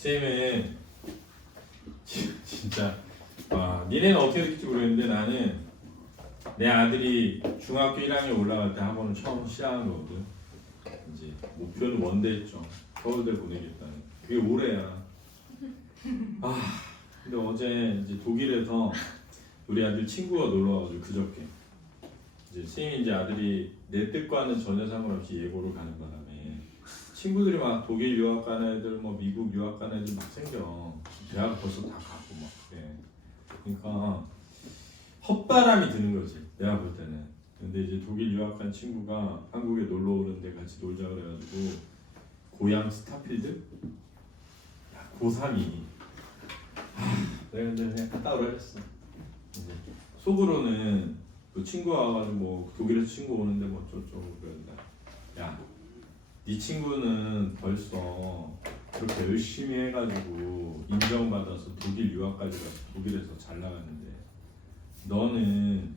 쌤은 진짜 니네는 어떻게 될지 모르겠는데 나는 내 아들이 중학교 1학년 올라갈 때 학원을 처음 시작한 거거든. 이제 목표는 원대했죠. 서울대 보내겠다는. 그게 올해야. 근데 어제 이제 독일에서 우리 아들 친구가 놀러 와가지고 그저께 이제 선생님 이제 아들이 내 뜻과는 전혀 상관없이 예고를 가는 바람에 친구들이 막 독일 유학 가는 애들, 뭐 미국 유학 가는 애들 막 생겨. 대학 벌써 다 가고 막 그래. 그러니까 헛바람이 드는 거지. 내가 볼 때는. 근데 이제 독일 유학 간 친구가 한국에 놀러 오는데 같이 놀자 그래가지고 고향 스타필드? 야, 고3이. 내가 근데 그냥 갔다 오라 했어. 이제 속으로는 그 친구가 와가지고 뭐 독일에서 친구 오는데 뭐 어쩌고 그런다. 야, 네 친구는 벌써 그렇게 열심히 해가지고 인정받아서 독일 유학까지 가서 독일에서 잘 나갔는데 너는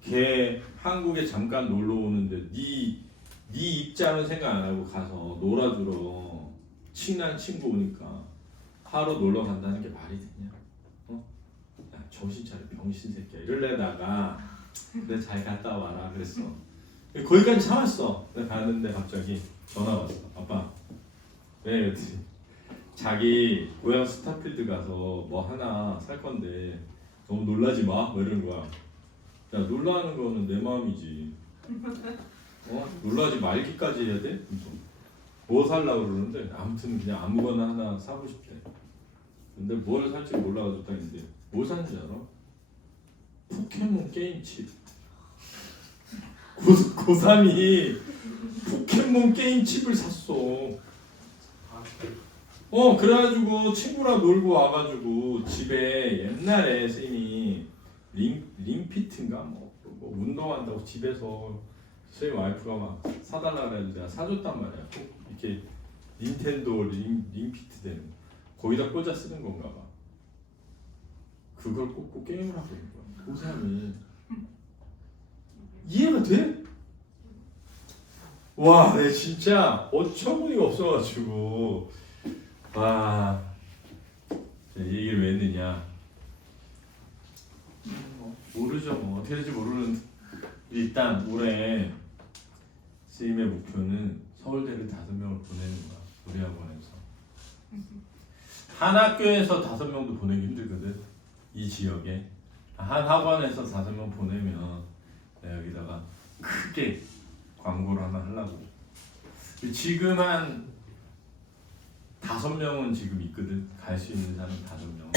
걔 한국에 잠깐 놀러 오는데 네 입장은 생각 안 하고 가서 놀아주러 친한 친구 오니까 하루 놀러 간다는 게 말이 되냐? 야, 정신 차려 병신 새끼야 이럴래다가 그래 잘 갔다 와라 그랬어. 거기까지 참았어. 내가 가는데 갑자기 전화 왔어. 아빠 왜 이랬지? 자기 고향 스타필드 가서 뭐 하나 살 건데 너무 놀라지 마. 뭐 이러는 거야. 야 놀라는 거는 내 마음이지. 놀라지 말기까지 해야 돼? 뭐 살라고 그러는데 아무튼 그냥 아무거나 하나 사고 싶대. 근데 뭘 살지 몰라가지고 딱 있는데 뭐 산지 알아? 포켓몬 게임 칩. 고3이 포켓몬 게임 칩을 샀어. 그래가지고 친구랑 놀고 와가지고 집에 옛날에 쌤이 링피트인가 뭐 운동한다고 집에서 쌤 와이프가 막 사달라 그래가지고 내가 사줬단 말이야. 꼭 이렇게 닌텐도 링피트 되는 거. 거기다 꽂아 쓰는 건가 봐. 그걸 꽂고 게임을 하고 있는 거야. 고3이. 이해가 돼? 와, 내 진짜 어처구니가 없어가지고 이 얘기를 왜 했느냐? 모르죠. 뭐 어떻게 될지 모르는. 일단 올해 스님의 목표는 서울대를 5명을 보내는 거야. 우리 학원에서. 한 학교에서 5명도 보내기 힘들거든. 이 지역에 한 학원에서 5명 보내면 내가 여기다가 크게 광고를 하나 하려고. 지금 한 5명은 지금 있거든. 갈 수 있는 사람 5명.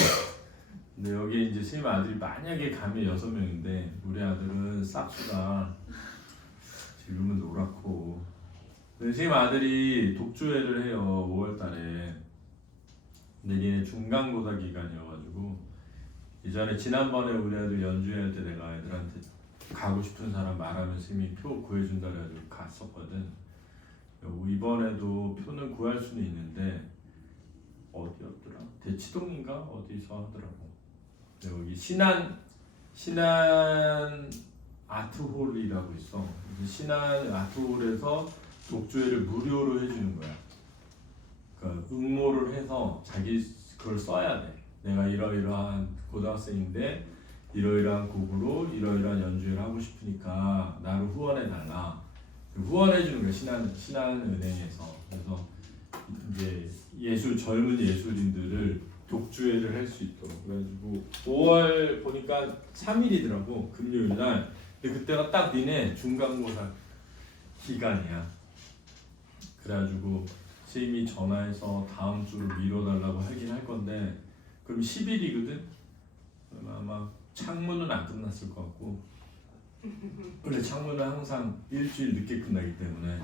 근데 여기 이제 선생님 아들이 만약에 가면 6명인데 우리 아들은 싹수다. 지금은 노랗고. 선생님 아들이 독주회를 해요. 5월달에. 근데 얘네 중간고사 기간이어가지고 이전에 지난번에 우리 아들 연주회 때 내가 애들한테 가고 싶은 사람 말하면 선생님이 표 구해준다 그래가지고 갔었거든. 이번에도 표는 구할 수는 있는데 어디였더라? 대치동인가? 어디서 하더라고. 여기 신안 아트홀이라고 있어. 신안 아트홀에서 독주회를 무료로 해주는 거야. 그러니까 응모를 해서 자기 그걸 써야 돼. 내가 이러이러한 고등학생인데 이러이러한 곡으로 이러이러한 연주를 하고 싶으니까 나를 후원해 달라. 후원해 주는 거야. 신한은행에서. 그래서 이제 젊은 예술인들을 독주회를 할 수 있도록. 그래가지고 5월 보니까 3일이더라고. 금요일 날. 근데 그때가 딱 니네 중간고사 기간이야. 그래가지고 선생님이 전화해서 다음 주를 미뤄달라고 하긴 할 건데 그럼 10일이거든? 아마 창문은 안 끝났을 것 같고 원래 창문은 항상 일주일 늦게 끝나기 때문에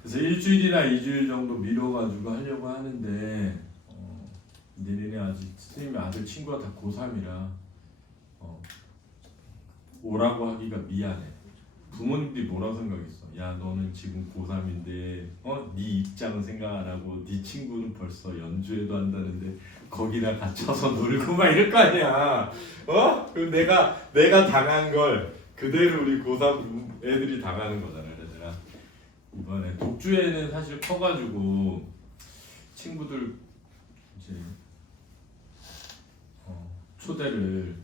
그래서 일주일이나 2주일 정도 미뤄가지고 하려고 하는데 니네 아직 선생님의 아들 친구가 다 고3이라 오라고 하기가 미안해. 부모님들이 뭐라고 생각했어? 야 너는 지금 고3인데 네 입장은 생각 안 하고 네 친구는 벌써 연주회도 한다는데 거기다 갇혀서 놀고 막 이럴 거 아니야. 그럼 내가 당한 걸 그대로 우리 고3 애들이 당하는 거잖아. 그래서 이번에 독주회는 사실 커가지고 친구들 이제 초대를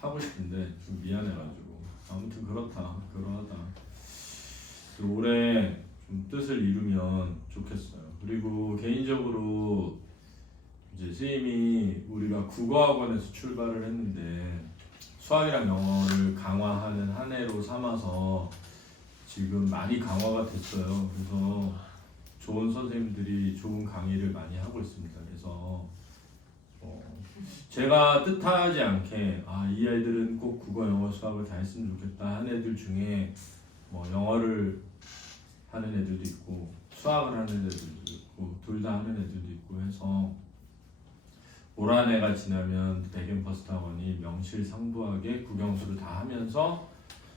하고 싶은데 좀 미안해가지고 아무튼 그러하다. 올해 좀 뜻을 이루면 좋겠어요. 그리고 개인적으로 이제 선생님이 우리가 국어학원에서 출발을 했는데 수학이랑 영어를 강화하는 한 해로 삼아서 지금 많이 강화가 됐어요. 그래서 좋은 선생님들이 좋은 강의를 많이 하고 있습니다. 그래서 제가 뜻하지 않게 이 아이들은 꼭 국어, 영어, 수학을 다 했으면 좋겠다 하는 애들 중에 뭐 영어를 하는 애들도 있고 수학을 하는 애들도 있고 둘 다 하는 애들도 있고 해서 올 한 해가 지나면 백앤퍼스트 학원이 명실상부하게 국영수를 다 하면서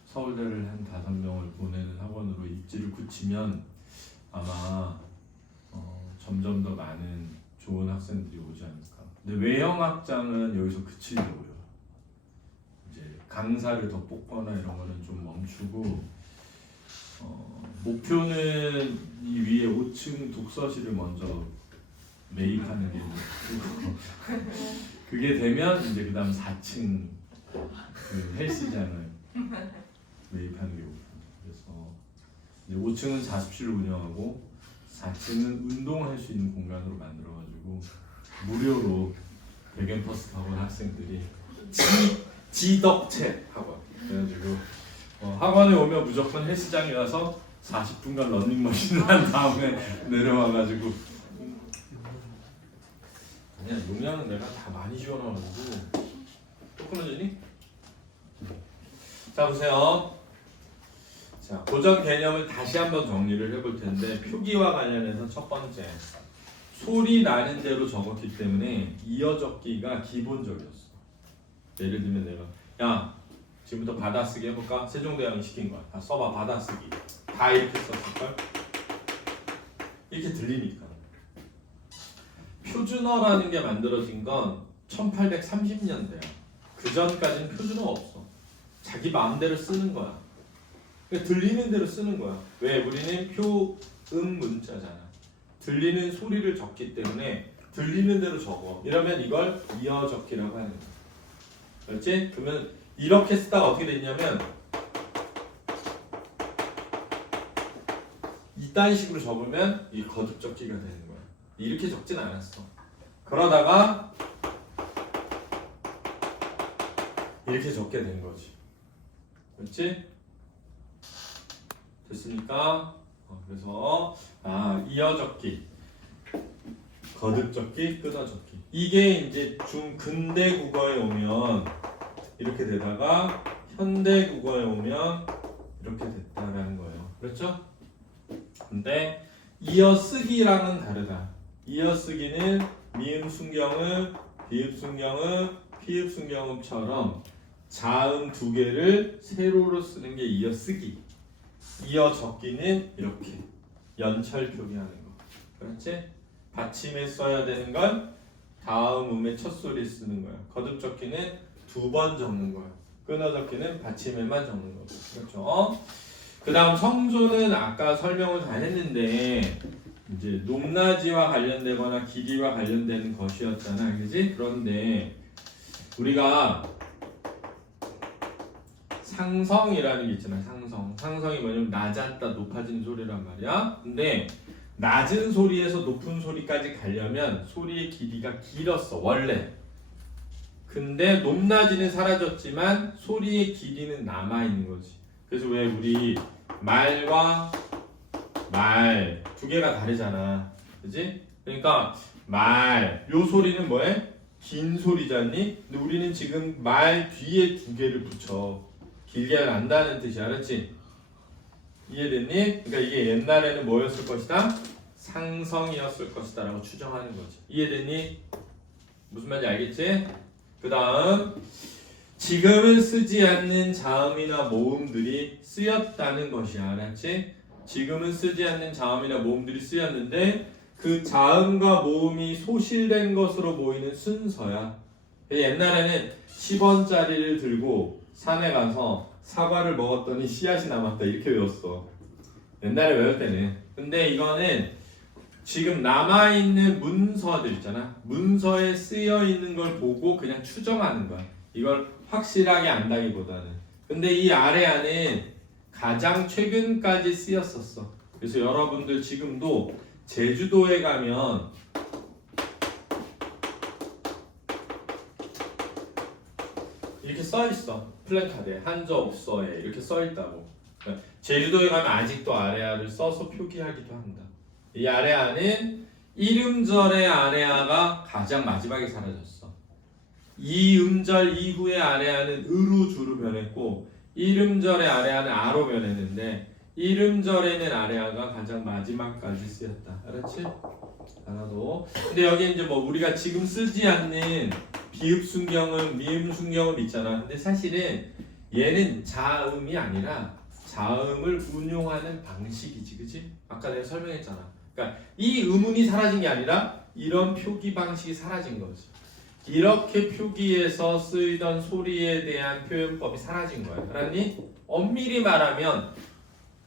서울대를 한 5명을 보내는 학원으로 입지를 굳히면 아마 점점 더 많은 좋은 학생들이 오지 않을까. 근데 외형학장은 여기서 그치려고요. 이제 강사를 더 뽑거나 이런 거는 좀 멈추고 목표는 이 위에 5층 독서실을 먼저 매입하는 게 목표고 그게 되면 이제 그다음 4층 그 헬스장을 매입하는 게 목표입니다. 그래서 이제 5층은 자습실을 운영하고 4층은 운동할 수 있는 공간으로 만들어가지고 무료로 백앤퍼스트 학원 학생들이 지덕책 학원 그래가지고 학원에 오면 무조건 헬스장에 와서 40분간 러닝머신을 한 다음에 내려와가지고 아니야 용량은 내가 다 많이 지원해가지고 또 끊어지니? 자 보세요. 자 고전 개념을 다시 한번 정리를 해볼 텐데 표기와 관련해서 첫 번째 소리 나는 대로 적었기 때문에 이어적기가 기본적이었어. 예를 들면 내가 야 지금부터 받아쓰기 해볼까? 세종대왕이 시킨 거야. 다 써봐 받아쓰기. 다 이렇게 썼을걸? 이렇게 들리니까. 표준어라는 게 만들어진 건 1830년대야. 그 전까지는 표준어가 없어. 자기 마음대로 쓰는 거야. 그러니까 들리는 대로 쓰는 거야. 왜? 우리는 표음 문자잖아. 들리는 소리를 적기 때문에 들리는 대로 적어. 이러면 이걸 이어적기라고 하는 거야. 그렇지? 그러면 이렇게 쓰다가 어떻게 됐냐면 이딴 식으로 적으면 이 거듭적기가 되는 거야. 이렇게 적진 않았어. 그러다가 이렇게 적게 된 거지. 그렇지? 됐으니까 그래서 이어적기, 거듭적기, 끊어적기 이게 이제 중근대 국어에 오면 이렇게 되다가 현대 국어에 오면 이렇게 됐다라는 거예요. 그렇죠? 근데 이어쓰기랑은 다르다. 이어쓰기는 미음 순경음, 비읍 순경음, 피읍 순경음처럼 자음 두 개를 세로로 쓰는 게 이어쓰기. 이어적기는 이렇게 연철 표기하는 거. 그렇지? 받침에 써야 되는 건 다음 음의 첫 소리 쓰는 거야. 거듭적기는 2번 적는 거야. 끊어적기는 받침에만 적는 거고. 그렇죠? 그 다음 성조는 아까 설명을 다 했는데 이제 높낮이와 관련되거나 길이와 관련되는 것이었잖아. 그지? 그런데 우리가 상성이라는 게 있잖아. 상성이 뭐냐면 낮았다 높아진 소리란 말이야. 근데 낮은 소리에서 높은 소리까지 가려면 소리의 길이가 길었어 원래. 근데 높낮이는 사라졌지만 소리의 길이는 남아있는 거지. 그래서 왜 우리 말과 말 두 개가 다르잖아. 그지? 그러니까 말 요 소리는 뭐해? 긴 소리잖니? 근데 우리는 지금 말 뒤에 두 개를 붙여. 길게 난다는 뜻이 알았지? 이해됐니? 그러니까 이게 옛날에는 뭐였을 것이다? 상성이었을 것이다 라고 추정하는 거지. 이해됐니? 무슨 말인지 알겠지? 그 다음 지금은 쓰지 않는 자음이나 모음들이 쓰였다는 것이야. 알았지? 지금은 쓰지 않는 자음이나 모음들이 쓰였는데 그 자음과 모음이 소실된 것으로 보이는 순서야. 옛날에는 10원짜리를 들고 산에 가서 사과를 먹었더니 씨앗이 남았다 이렇게 외웠어. 옛날에 외울 때는. 근데 이거는 지금 남아있는 문서들 있잖아. 문서에 쓰여 있는 걸 보고 그냥 추정하는 거야. 이걸 확실하게 안다기보다는. 근데 이 아래아는 가장 최근까지 쓰였었어. 그래서 여러분들 지금도 제주도에 가면 이렇게 써 있어. 플랜카드에 한저업서에 이렇게 써 있다고. 제주도에 가면 아직도 아래아를 써서 표기하기도 한다. 이 아래아는 이음절의 아래아가 가장 마지막에 사라졌어. 이 음절 이후의 아래아는 으로 주로 변했고 이음절의 아래아는 아로 변했는데 이음절에는 아래아가 가장 마지막까지 쓰였다. 알았지? 알아도. 근데 여기 이제 뭐 우리가 지금 쓰지 않는 비읍 순경음, 미음 순경음 있잖아. 근데 사실은 얘는 자음이 아니라 자음을 운용하는 방식이지, 그치? 아까 내가 설명했잖아. 그러니까 이 음운이 사라진 게 아니라 이런 표기 방식이 사라진 거지. 이렇게 표기해서 쓰이던 소리에 대한 표현법이 사라진 거야. 알았니? 엄밀히 말하면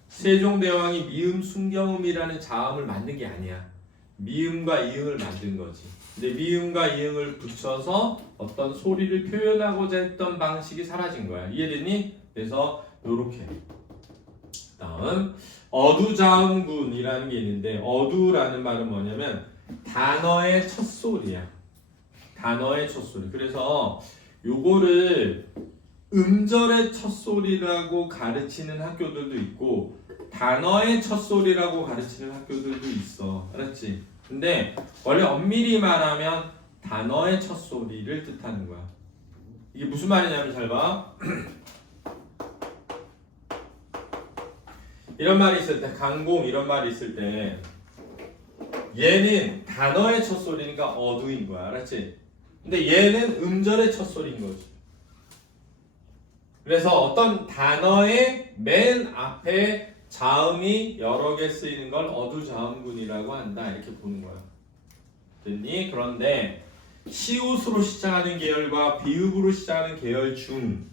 세종대왕이 미음 순경음이라는 자음을 만든 게 아니야. 미음과 이응을 만든 거지. 근데 미음과 이응을 붙여서 어떤 소리를 표현하고자 했던 방식이 사라진 거야. 이해되니? 그래서 요렇게. 다음 어두자음군이라는 게 있는데 어두라는 말은 뭐냐면 단어의 첫 소리야. 단어의 첫 소리. 그래서 요거를 음절의 첫 소리라고 가르치는 학교들도 있고 단어의 첫 소리라고 가르치는 학교들도 있어. 알았지? 근데 원래 엄밀히 말하면 단어의 첫 소리를 뜻하는 거야. 이게 무슨 말이냐면 잘 봐. 이런 말이 있을 때, 강공 이런 말이 있을 때 얘는 단어의 첫 소리니까 어두인 거야. 알았지? 근데 얘는 음절의 첫 소리인 거지. 그래서 어떤 단어의 맨 앞에 자음이 여러 개 쓰이는 걸 어두자음군이라고 한다. 이렇게 보는 거야. 됐니? 그런데 시옷으로 시작하는 계열과 비읍으로 시작하는 계열 중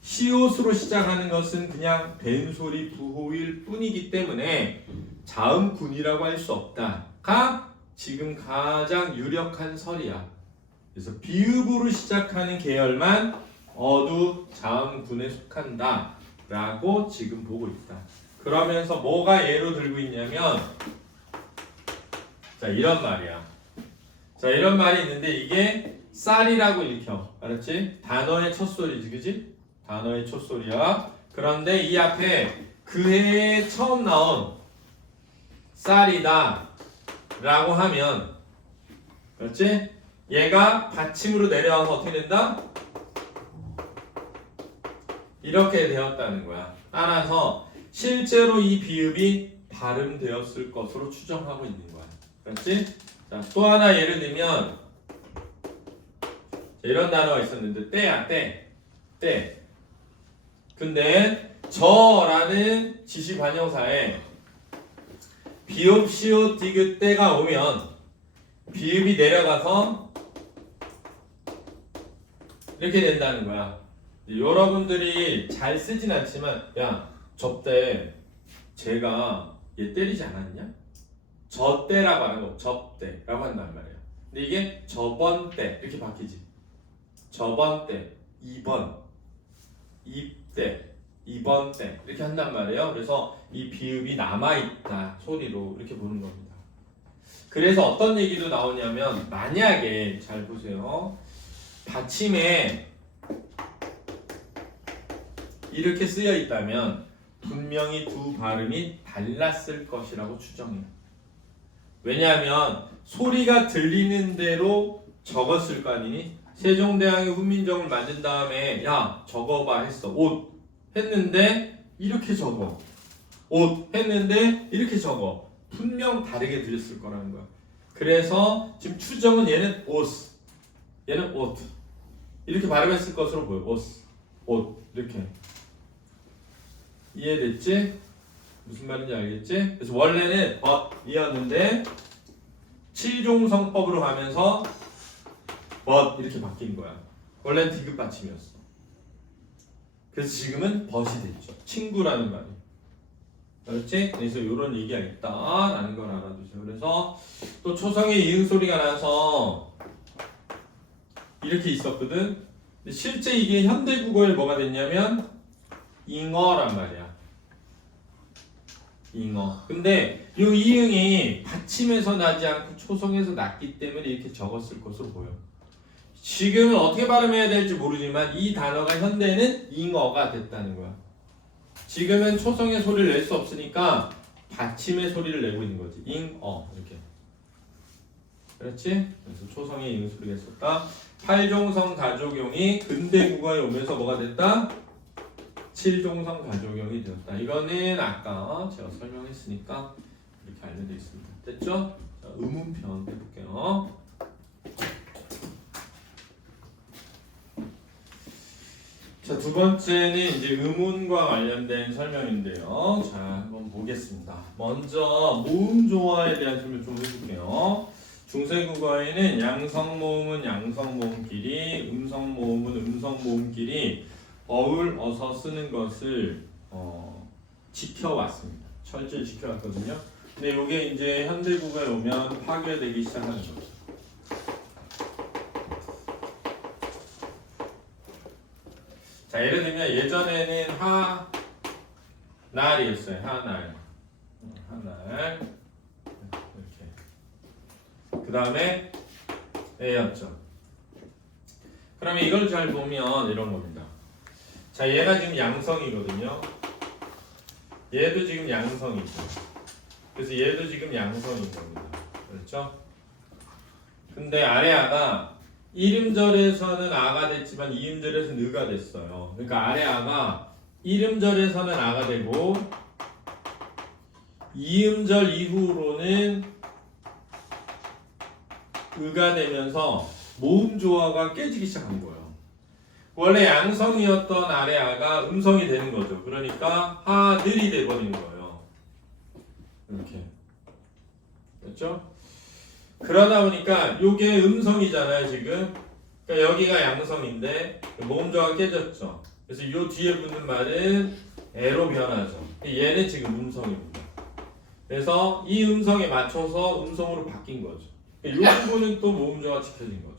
시옷으로 시작하는 것은 그냥 벤소리 부호일 뿐이기 때문에 자음군이라고 할 수 없다가 지금 가장 유력한 설이야. 그래서 비읍으로 시작하는 계열만 어두자음군에 속한다 라고 지금 보고 있다. 그러면서 뭐가 예로 들고 있냐면 자 이런 말이야. 자 이런 말이 있는데 이게 쌀이라고 읽혀. 알았지? 단어의 첫 소리지, 그지? 단어의 첫 소리야. 그런데 이 앞에 그 해에 처음 나온 쌀이다 라고 하면 그렇지? 얘가 받침으로 내려와서 어떻게 된다? 이렇게 되었다는 거야. 따라서 실제로 이 비읍이 발음되었을 것으로 추정하고 있는 거야. 그렇지? 자, 또 하나 예를 들면 이런 단어가 있었는데 때야, 때. 근데 저라는 지시 관형사에 비읍, 시옷, 디귿, 때가 오면 비읍이 내려가서 이렇게 된다는 거야. 여러분들이 잘 쓰진 않지만 야, 저때 제가 얘 때리지 않았냐? 저 때라고 하는 거, 저때라고 한단 말이에요. 근데 이게 저번 때 이렇게 바뀌지. 저번 때, 이번, 입때, 이번 때 이렇게 한단 말이에요. 그래서 이 비읍이 남아있다 소리로 이렇게 보는 겁니다. 그래서 어떤 얘기도 나오냐면 만약에 잘 보세요. 받침에 이렇게 쓰여 있다면 분명히 두 발음이 달랐을 것이라고 추정해요. 왜냐하면 소리가 들리는 대로 적었을 거 아니니? 세종대왕이 훈민정음을 만든 다음에 야 적어봐 했어. 옷 했는데 이렇게 적어. 옷 했는데 이렇게 적어. 분명 다르게 들렸을 거라는 거야. 그래서 지금 추정은 얘는 옷, 얘는 옷 이렇게 발음했을 것으로 보여. 옷 이렇게. 이해됐지? 무슨 말인지 알겠지? 그래서 원래는 이었는데 칠종성법으로 가면서 이렇게 바뀐 거야. 원래는 디귿 받침이었어. 그래서 지금은 벗이 됐죠. 친구라는 말이. 그렇지? 그래서 이런 얘기가 있다라는 걸 알아두세요. 그래서 또 초성에 이응 소리가 나서 이렇게 있었거든. 근데 실제 이게 현대 국어에 뭐가 됐냐면 잉어란 말이야. 잉어. 근데 이 이응이 받침에서 나지 않고 초성에서 났기 때문에 이렇게 적었을 것으로 보여. 지금은 어떻게 발음해야 될지 모르지만 이 단어가 현대는 잉어가 됐다는 거야. 지금은 초성의 소리를 낼 수 없으니까 받침의 소리를 내고 있는 거지. 잉어 이렇게. 그렇지? 그래서 초성의 잉 소리가 있었다. 팔종성 가족용이 근대 국어에 오면서 뭐가 됐다? 칠종성 가족용이 되었다. 이거는 아까 제가 설명했으니까 이렇게 알려져 있습니다. 됐죠? 자, 의문편 해볼게요. 자, 두 번째는 이제 의문과 관련된 설명인데요. 자, 한번 보겠습니다. 먼저 모음조화에 대한 설명 좀 해볼게요. 중세국어에는 양성모음은 양성모음끼리, 음성모음은 음성모음끼리 어울어서 쓰는 것을 지켜왔습니다. 철저히 지켜왔거든요. 근데 이게 이제 현대국어에 오면 파괴되기 시작하는 거죠. 자, 예를 들면 예전에는 하날이었어요. 하날. 이렇게. 그 다음에 애였죠. 그러면 이걸 잘 보면 이런 겁니다. 자, 얘가 지금 양성이거든요. 얘도 지금 양성이죠. 그래서 얘도 지금 양성인 겁니다. 그렇죠? 근데 아래 아가 이음절에서는 아가 됐지만 이음절에서는 으가 됐어요. 그러니까 아래 아가 이음절에서는 아가 되고 이음절 이후로는 으가 되면서 모음 조화가 깨지기 시작한 거예요. 원래 양성이었던 아래 아가 음성이 되는 거죠. 그러니까 하늘이 돼버리는 거예요. 이렇게. 그렇죠? 그러다 보니까 요게 음성이잖아요, 지금. 그러니까 여기가 양성인데 모음조화가 깨졌죠. 그래서 요 뒤에 붙는 말은 애로 변하죠. 얘는 지금 음성입니다. 그래서 이 음성에 맞춰서 음성으로 바뀐 거죠. 이 부분은 또 모음조화가 지켜진 거죠.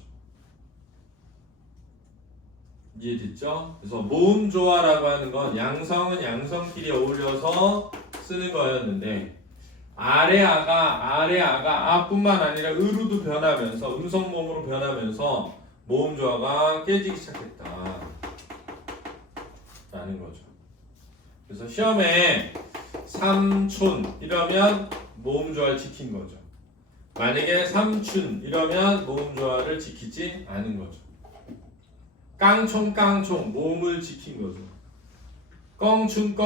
이해됐죠? 그래서 모음조화라고 하는 건 양성은 양성끼리 어울려서 쓰는 거였는데 아래아가 아뿐만 아니라 으로도 변하면서 음성모음으로 변하면서 모음조화가 깨지기 시작했다 라는 거죠. 그래서 시험에 삼촌 이러면 모음조화를 지킨 거죠. 만약에 삼춘 이러면 모음조화를 지키지 않은 거죠. 깡총 모음을 지킨 거죠. 껑충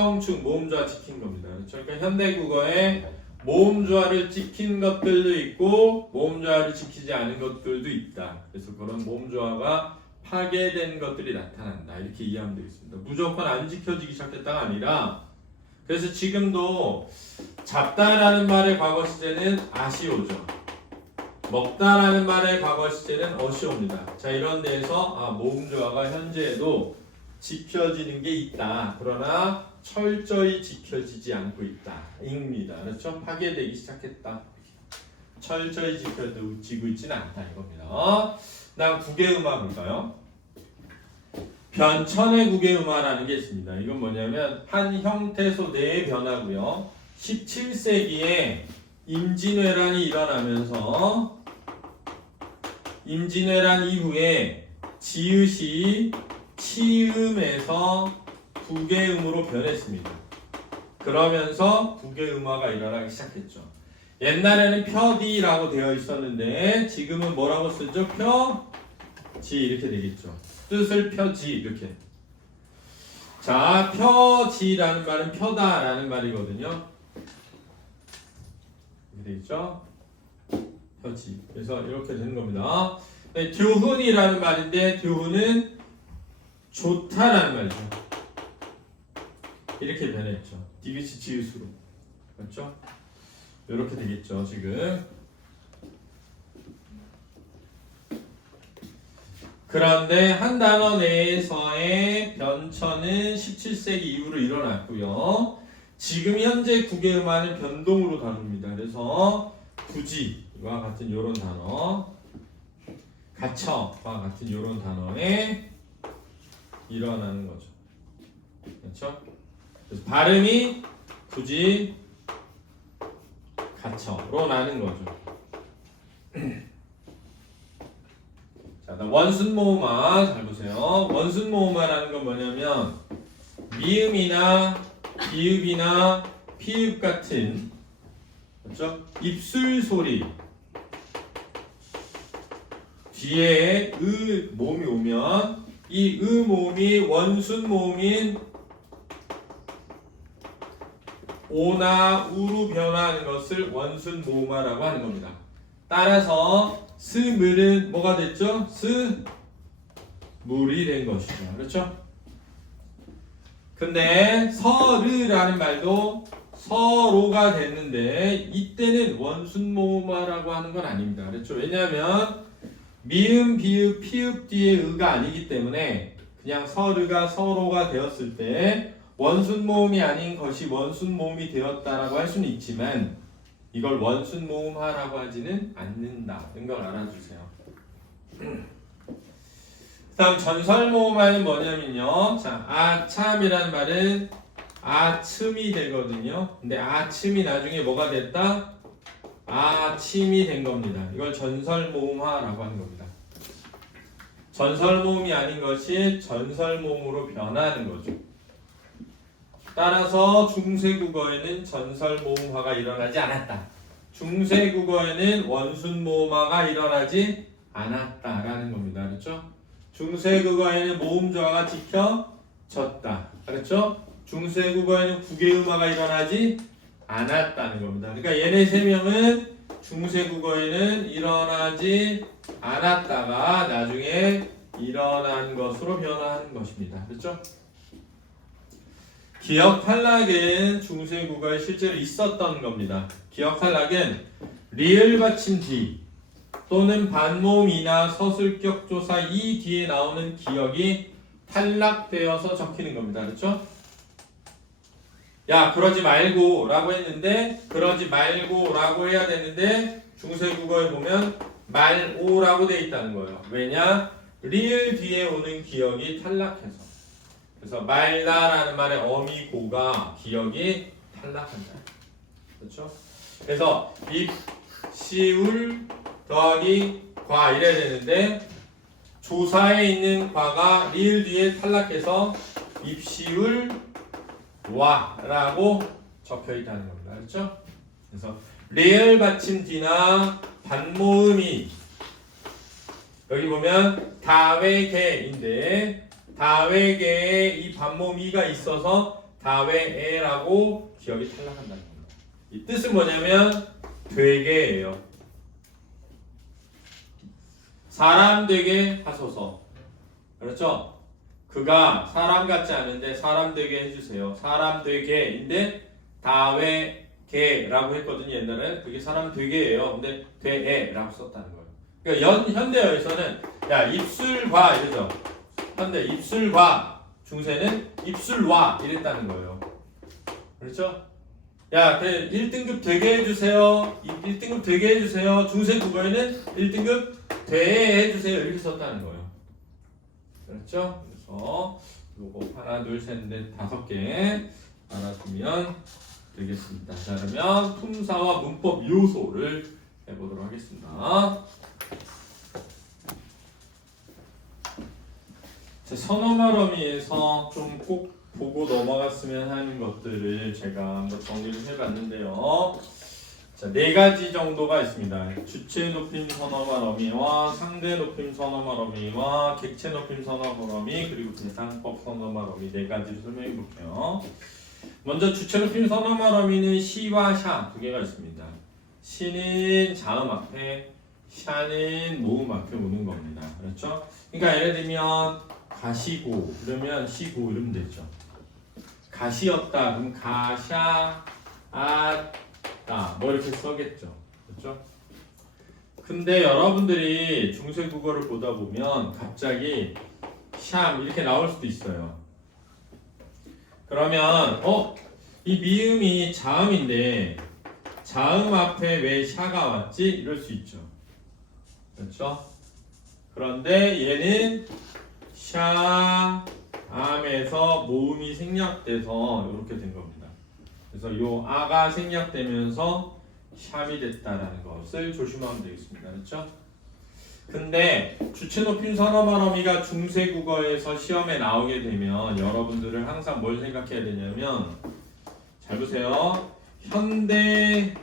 모음조화 지킨 겁니다. 그렇죠? 그러니까 현대국어에 모음조화를 지킨 것들도 있고 모음조화를 지키지 않은 것들도 있다. 그래서 그런 모음조화가 파괴된 것들이 나타난다. 이렇게 이해하면 되겠습니다. 무조건 안 지켜지기 시작했다가 아니라 그래서 지금도 잡다라는 말의 과거 시제는 아시오죠. 먹다라는 말의 과거 시제는 어시오입니다. 자, 이런 데에서 모음조화가 현재에도 지켜지는 게 있다. 그러나 철저히 지켜지지 않고 있다. 입니다. 그렇죠? 파괴되기 시작했다. 철저히 지켜지고 있지는 않다 이겁니다. 다음 국외음화 볼까요? 변천의 국외음화라는 게 있습니다. 이건 뭐냐면 한 형태소 내의 변화고요. 17세기에 임진왜란이 일어나면서 임진왜란 이후에 지읒이 치음에서 국외음으로 변했습니다. 그러면서 국외음화가 일어나기 시작했죠. 옛날에는 표디라고 되어 있었는데 지금은 뭐라고 쓰죠? 표지 이렇게 되겠죠. 뜻을 펴지 이렇게. 자, 펴지라는 말은 펴다라는 말이거든요. 이렇게 되겠죠? 펴지. 그래서 이렇게 되는 겁니다. 네, 교훈이라는 말인데 교훈은 좋다라는 말이죠. 이렇게 변했죠. 디귿이 지읒으로. 그렇죠? 이렇게 되겠죠, 지금. 그런데 한 단어 내에서의 변천은 17세기 이후로 일어났고요. 지금 현재 국외음화는 변동으로 다룹니다. 그래서 굳이와 같은 이런 단어, 갇혀와 같은 이런 단어에 일어나는 거죠. 그렇죠? 그래서 발음이 굳이, 갇혀로 나는 거죠. 자, 원순모음화 잘 보세요. 원순모음화라는 건 뭐냐면 미음이나 비읍이나 피읍 같은, 그렇죠? 입술 소리 뒤에 의 모음이 오면 이 의 모음이 원순 모음인 오나 우로 변화하는 것을 원순 모음화라고 하는 겁니다. 따라서 스물은 뭐가 됐죠? 스물이 된 것이죠. 그렇죠? 근데 서르라는 말도 서로가 됐는데 이때는 원순 모음화라고 하는 건 아닙니다. 그렇죠? 왜냐하면 미음, 비읍, 피읍 뒤에 의가 아니기 때문에 그냥 서르가 서로가 되었을 때 원순 모음이 아닌 것이 원순 모음이 되었다라고 할 수는 있지만 이걸 원순 모음화라고 하지는 않는다는 걸 알아주세요. 다음 전설 모음화는 뭐냐면요. 자, 아참이라는 말은 아침이 되거든요. 근데 아침이 나중에 뭐가 됐다? 아침이 된 겁니다. 이걸 전설 모음화라고 하는 겁니다. 전설 모음이 아닌 것이 전설 모음으로 변하는 거죠. 따라서 중세국어에는 전설 모음화가 일어나지 않았다. 중세국어에는 원순 모음화가 일어나지 않았다라는 겁니다. 그렇죠? 중세국어에는 모음조화가 지켜졌다. 그렇죠? 중세국어에는 국외음화가 일어나지 않았다는 겁니다. 그러니까 얘네 세 명은 중세국어에는 일어나지 않았다가 나중에 일어난 것으로 변화하는 것입니다. 그렇죠? 기역 탈락은 중세국어에 실제로 있었던 겁니다. 기역 탈락은 리을 받침 뒤 또는 반모음이나 서술격 조사 이 뒤에 나오는 기역이 탈락되어서 적히는 겁니다. 그렇죠? 야, 그러지 말고 라고 했는데 그러지 말고 라고 해야 되는데 중세국어에 보면 말오라고 되어 있다는 거예요. 왜냐? 리을 뒤에 오는 기역이 탈락해서. 그래서 말다라는 말의 어미고가 기역이 탈락한다. 그렇죠? 그래서 입, 시울 더하기 과 이래야 되는데 조사에 있는 과가 리을 뒤에 탈락해서 입시울 와라고 적혀 있다는 겁니다. 그렇죠? 그래서 리을 받침 뒤나 반모음이 여기 보면 다외개인데 다외개에 이 반모음이가 있어서 다외에라고 기억이 탈락한다는 겁니다. 이 뜻은 뭐냐면 되게예요. 사람 되게 하소서. 그렇죠? 그가 사람 같지 않은데 사람 되게 해주세요. 사람 되게인데 다외개라고 했거든요. 옛날에 그게 사람 되게예요. 근데 되에라고 썼다는 거예요. 그러니까 현대어에서는 야 입술과 이러죠. 현대 입술과 중세는 입술와 이랬다는 거예요. 그렇죠? 야, 그 1등급 되게 해주세요. 1등급 되게 해주세요. 중세 국어에는 1등급 되게 해주세요. 이렇게 썼다는 거예요. 그렇죠? 그래서 요거 하나, 둘, 셋, 넷, 5개 알아두면 되겠습니다. 자, 그러면 품사와 문법 요소를 해보도록 하겠습니다. 선어말어미에서 좀 꼭 보고 넘어갔으면 하는 것들을 제가 한번 정리를 해봤는데요. 자, 4가지 정도가 있습니다. 주체 높임 선어말어미와 상대 높임 선어말어미와 객체 높임 선어말어미 그리고 대상법 선어말어미 4가지를 설명해 볼게요. 먼저 주체 높임 선어말어미는 시와 샤 2개가 있습니다. 시는 자음 앞에 샤는 모음 앞에 오는 겁니다. 그렇죠? 그러니까 예를 들면 가시고 그러면 시고 이러면 되죠. 가시였다 그럼 가샤 아따 뭐 이렇게 써겠죠. 그렇죠? 근데 여러분들이 중세 국어를 보다 보면 갑자기 샴 이렇게 나올 수도 있어요. 그러면 이 미음이 자음인데 자음 앞에 왜 샤가 왔지? 이럴 수 있죠. 그렇죠? 그런데 얘는 샤암에서 모음이 생략돼서 이렇게 된 겁니다. 그래서 요 아가 생략되면서 샴이 됐다라는 것을 조심하면 되겠습니다. 그렇죠? 근데 주체 높임 선어 말어미가 중세 국어에서 시험에 나오게 되면 여러분들은 항상 뭘 생각해야 되냐면 잘 보세요. 현대어를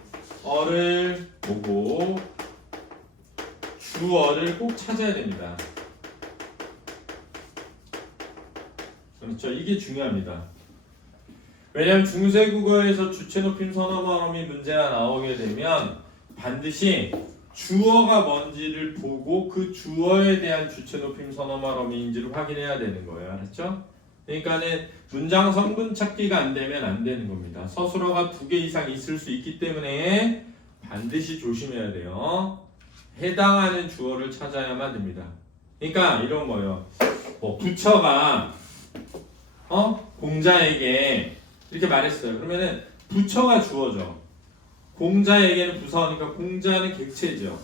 보고 주어를 꼭 찾아야 됩니다. 그렇죠? 이게 중요합니다. 왜냐하면 중세 국어에서 주체 높임 선어 발음이 문제가 나오게 되면 반드시 주어가 뭔지를 보고 그 주어에 대한 주체 높임 선어 발음인지를 확인해야 되는 거예요. 알았죠? 그러니까는 문장 성분 찾기가 안 되면 안 되는 겁니다. 서술어가 2개 이상 있을 수 있기 때문에 반드시 조심해야 돼요. 해당하는 주어를 찾아야만 됩니다. 그러니까 이런 거예요. 부처가 공자에게 이렇게 말했어요. 그러면은 부처가 주어죠. 공자에게는 부사어니까 공자는 객체죠.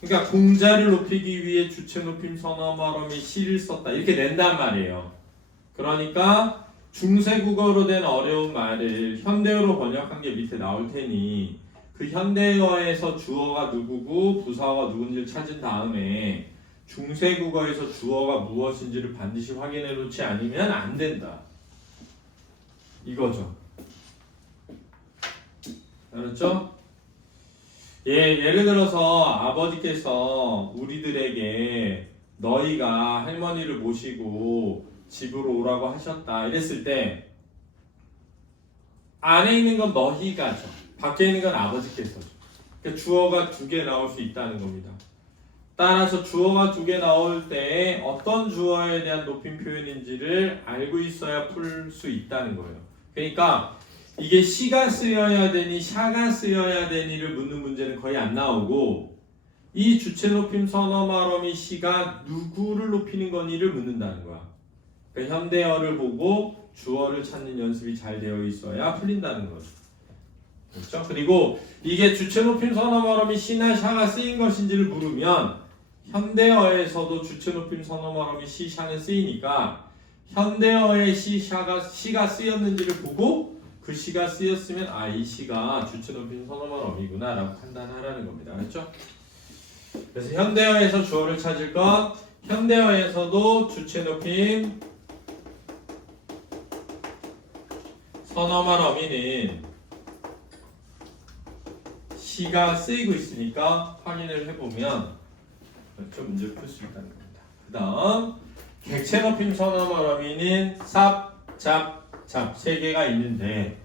그러니까 공자를 높이기 위해 주체 높임 선어 말음이 시를 썼다. 이렇게 낸단 말이에요. 그러니까 중세 국어로 된 어려운 말을 현대어로 번역한 게 밑에 나올 테니 그 현대어에서 주어가 누구고 부사어가 누군지를 찾은 다음에 중세 국어에서 주어가 무엇인지를 반드시 확인해 놓지 않으면 안 된다. 이거죠. 알았죠? 예를 들어서 아버지께서 우리들에게 너희가 할머니를 모시고 집으로 오라고 하셨다 이랬을 때 안에 있는 건 너희가죠. 밖에 있는 건 아버지께서죠. 그러니까 주어가 2개 나올 수 있다는 겁니다. 따라서 주어가 2개 나올 때 어떤 주어에 대한 높임 표현인지를 알고 있어야 풀 수 있다는 거예요. 그러니까 이게 시가 쓰여야 되니 샤가 쓰여야 되니를 묻는 문제는 거의 안 나오고 이 주체 높임 선어 말어미 시가 누구를 높이는 거니를 묻는다는 거야. 그러니까 현대어를 보고 주어를 찾는 연습이 잘 되어 있어야 풀린다는 거죠. 그렇죠? 그리고 이게 주체 높임 선어 말어미 시나 샤가 쓰인 것인지를 물으면 현대어에서도 주체 높임 선어 말어미 시, 샤는 쓰이니까 현대어의 시, 샤가 시가 쓰였는지를 보고 그 시가 쓰였으면 이 시가 주체 높임 선어 말어미구나 라고 판단하라는 겁니다. 알았죠? 그래서 현대어에서 주어를 찾을 것 현대어에서도 주체 높임 선어 말어미는 시가 쓰이고 있으니까 확인을 해보면 좀 문제를 풀 수 있다는 겁니다. 그 다음 객체 높임 선어 말어미는 삽, 잡, 잡 3개가 있는데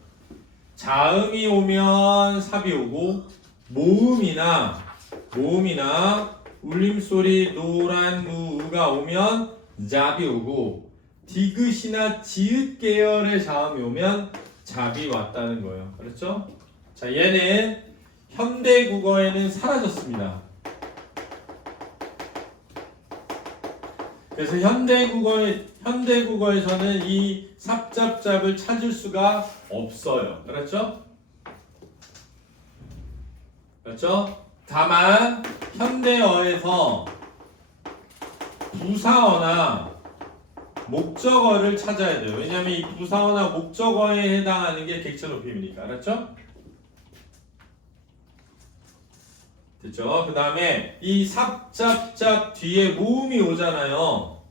자음이 오면 삽이 오고 모음이나 울림소리 노란 무가 오면 잡이 오고 디귿이나 지읒 계열의 자음이 오면 잡이 왔다는 거예요. 그렇죠? 자, 얘는 현대 국어에는 사라졌습니다. 그래서 현대 국어에서는 이 삽잡잡을 찾을 수가 없어요. 그렇죠? 그렇죠? 다만 현대어에서 부사어나 목적어를 찾아야 돼요. 왜냐하면 이 부사어나 목적어에 해당하는 게 객체 높임이니까. 알았죠? 됐죠? 그 다음에 이 삽잡잡 뒤에 모음이 오잖아요.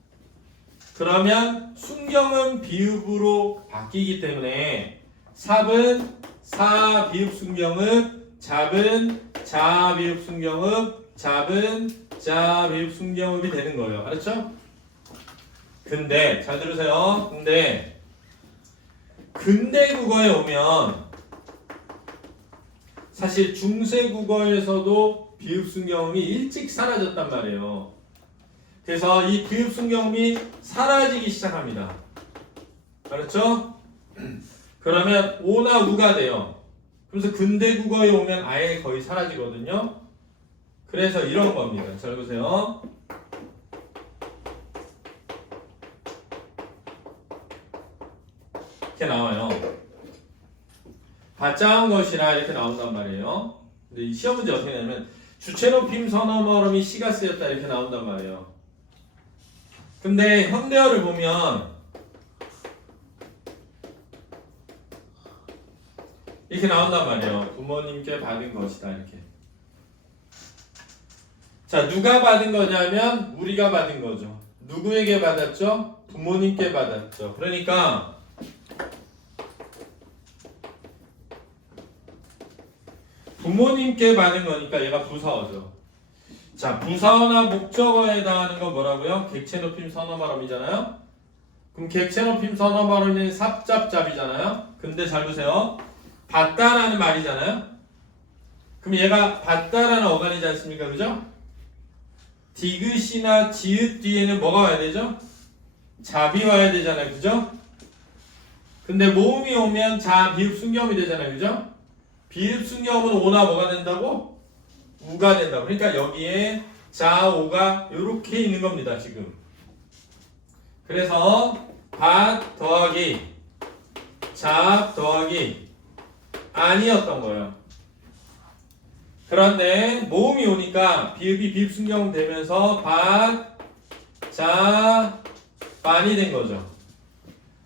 그러면 순경은 비읍으로 바뀌기 때문에 삽은 사 비읍 순경읍, 잡은 자 비읍 순경읍, 잡은 자 비읍 순경읍이 되는 거예요. 알았죠? 근데 잘 들으세요. 근대 국어에 오면 사실 중세 국어에서도 비읍 순경음이 일찍 사라졌단 말이에요. 그래서 이 비읍 순경음이 사라지기 시작합니다. 그렇죠? 그러면 오나 우가 돼요. 그래서 근대 국어에 오면 아예 거의 사라지거든요. 그래서 이런 겁니다. 잘 보세요. 이렇게 나와요. 받자한 것이라 이렇게 나온단 말이에요. 근데 이 시험 문제 어떻게 되냐면 주체 높임 선어머럼이 C가 쓰였다 이렇게 나온단 말이에요. 근데 현대어를 보면 이렇게 나온단 말이에요. 부모님께 받은 것이다 이렇게. 자, 누가 받은 거냐면 우리가 받은 거죠. 누구에게 받았죠? 부모님께 받았죠. 그러니까 부모님께 받은 거니까 얘가 부사어죠. 자, 부사어나 목적어에 해당하는 건 뭐라고요? 객체 높임 선어 발음이잖아요. 그럼 객체 높임 선어 발음은 삽잡잡이잖아요. 근데 잘 보세요. 받다라는 말이잖아요. 그럼 얘가 받다라는 어간이지 않습니까? 그죠? 디귿이나 지읒 뒤에는 뭐가 와야 되죠? 잡이 와야 되잖아요. 그죠? 근데 모음이 오면 자, 비읍, 순경이 되잖아요. 그죠? 비읍, 순경은 오나 뭐가 된다고? 우가 된다고. 그러니까 여기에 자, 오가 이렇게 있는 겁니다. 지금. 그래서 받 더하기 잡 더하기 아니었던 거예요. 그런데 모음이 오니까 비읍이 비읍 순경 되면서 받, 자, 반이 된 거죠.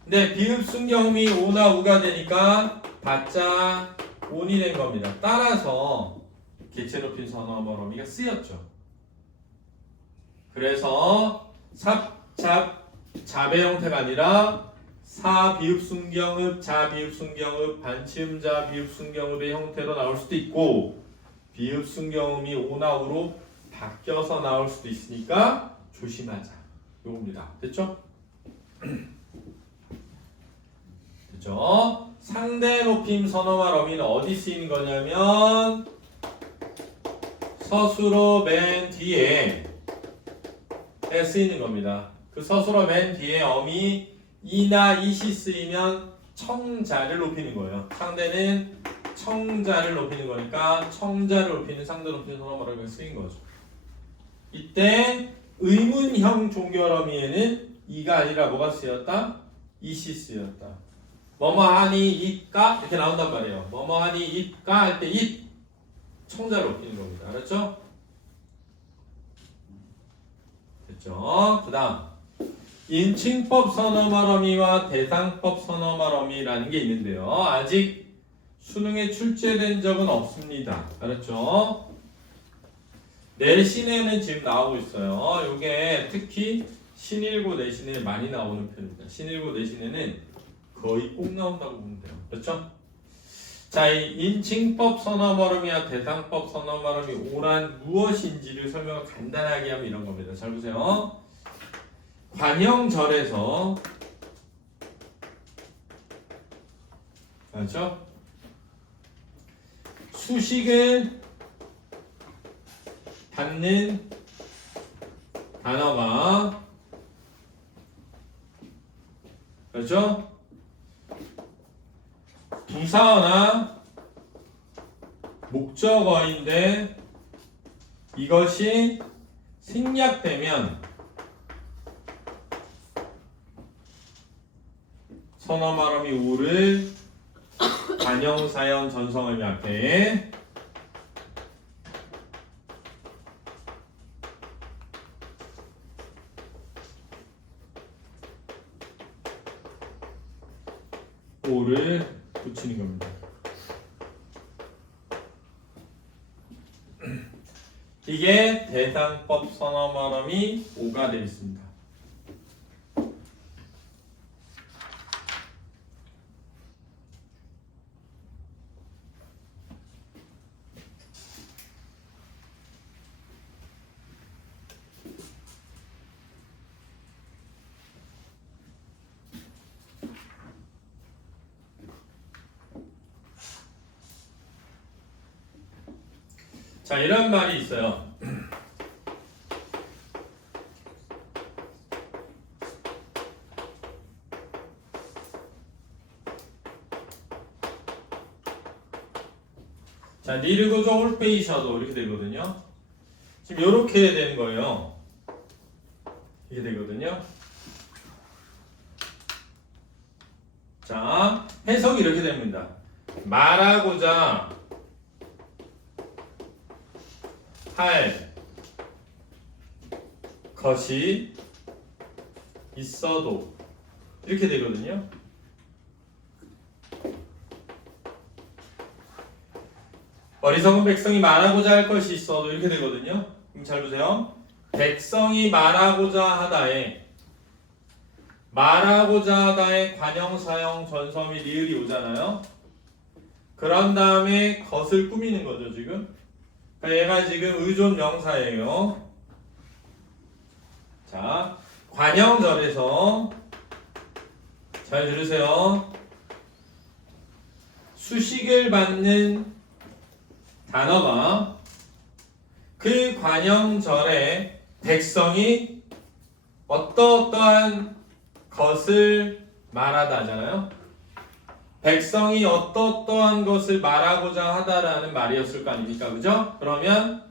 근데 비읍 순경이 오나 우가 되니까 받자, 온이 된 겁니다. 따라서 객체 높임 선어 머러미가 쓰였죠. 그래서 삽, 잡, 잡의 형태가 아니라 사 비읍 순경읍, 자 비읍 순경읍, 반치음자 비읍 순경읍의 형태로 나올 수도 있고 비읍 순경음이 오나 우로 바뀌어서 나올 수도 있으니까 조심하자. 요겁니다. 됐죠? 됐죠? 상대 높임 선어와 러미는 어디 쓰이는 거냐면 서술어 맨 뒤에 쓰이는 겁니다. 그 서술어 맨 뒤에 어미 이나 이시 쓰이면 청자를 높이는 거예요. 상대는 청자를 높이는 거니까 청자를 높이는 상대 높이는 선어말하고 쓰인 거죠. 이때 의문형 종결어미에는 이가 아니라 뭐가 쓰였다? 이시 쓰였다. 뭐뭐하니 it가 이렇게 나온단 말이에요. 뭐뭐하니 it가 할 때 it 청자를 높이는 겁니다. 알았죠? 됐죠? 그 다음 인칭법 선어말어미와 대상법 선어말어미라는 게 있는데요. 아직 수능에 출제된 적은 없습니다. 알았죠? 내신에는 지금 나오고 있어요. 이게 특히 신일고 내신에 많이 나오는 편입니다. 신일고 내신에는 거의 꼭 나온다고 보면 돼요. 그렇죠? 자, 이 인칭법 선어말음이와 대상법 선어말음이 오란 무엇인지를 설명을 간단하게 하면 이런 겁니다. 잘 보세요. 관형절에서 그렇죠? 수식을 받는 단어가 그렇죠? 부사어나 목적어인데 이것이 생략되면 선어말음이 오를 관형사형 전성을 앞에 오를 붙이는 겁니다. 이게 대상법 선어말음이 오가 되겠습니다. 자, 이런 말이 있어요. 자, 니르고조 홀페이셔도 이렇게 되거든요. 지금 이렇게 되는 거예요. 이게 되거든요. 자, 해석이 이렇게 됩니다. 말하고자 할 것이 있어도 이렇게 되거든요. 어리석은 백성이 말하고자 할 것이 있어도 이렇게 되거든요. 그럼 잘 보세요. 백성이 말하고자 하다에 관형, 사형, 전서 및 리을이 오잖아요. 그런 다음에 것을 꾸미는 거죠 지금. 그러니까 얘가 지금 의존 명사예요. 자, 관형절에서 잘 들으세요. 수식을 받는 단어가 그 관형절에 백성이 어떠한 것을 말하다 하잖아요. 백성이 어떠한 것을 말하고자 하다라는 말이었을 거 아닙니까? 그죠? 그러면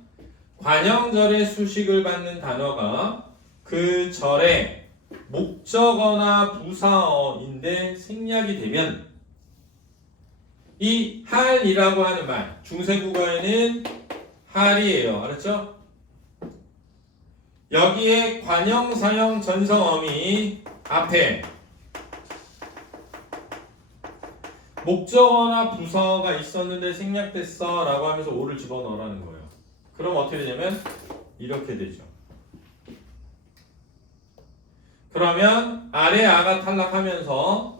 관형절에 수식을 받는 단어가 그 절에 목적어나 부사어인데 생략이 되면 이 할이라고 하는 말, 중세국어에는 할이에요. 알았죠? 여기에 관형, 사형, 전성, 어미 앞에 목적어나 부사어가 있었는데 생략됐어 라고 하면서 오를 집어넣으라는 거예요. 그럼 어떻게 되냐면 이렇게 되죠. 그러면 아래 아가 탈락하면서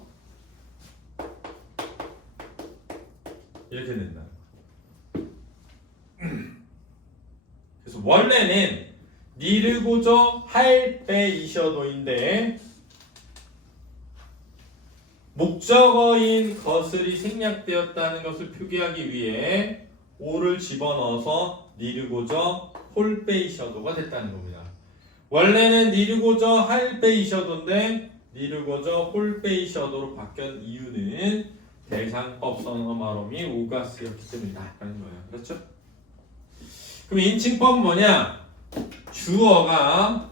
이렇게 된다. 그래서 원래는 니르고저 할배이셔도인데 목적어인 것을이 생략되었다는 것을 표기하기 위해 오를 집어넣어서 니르고저 홀베이셔도가 됐다는 겁니다. 원래는 니르고저 할베이셔도인데 니르고저 홀베이셔도로 바뀐 이유는 대상법 선어말음이 오가스였기 때문이다라는 거예요. 그렇죠? 그럼 인칭법은 뭐냐? 주어가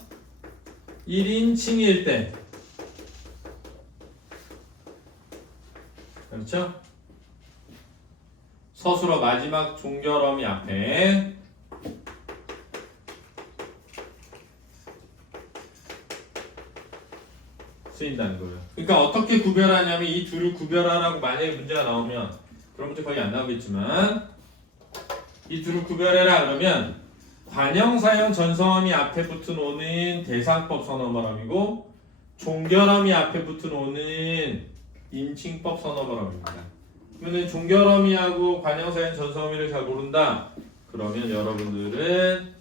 1인칭일 때, 그렇죠? 서술어 마지막 종결어미 앞에 쓰인다는 거예요. 그러니까 어떻게 구별하냐면 이 둘을 구별하라고 만약에 문제가 나오면 그런 문제 거의 안 나오겠지만 이 둘을 구별해라 그러면 관형, 사형, 전성어미 앞에 붙은 오는 대상법 선어말음이고 종결어미 앞에 붙은 오는 인칭법 선어말음입니다. 그러면 종결어미하고 관형, 사형, 전성어미를 잘 모른다. 그러면 여러분들은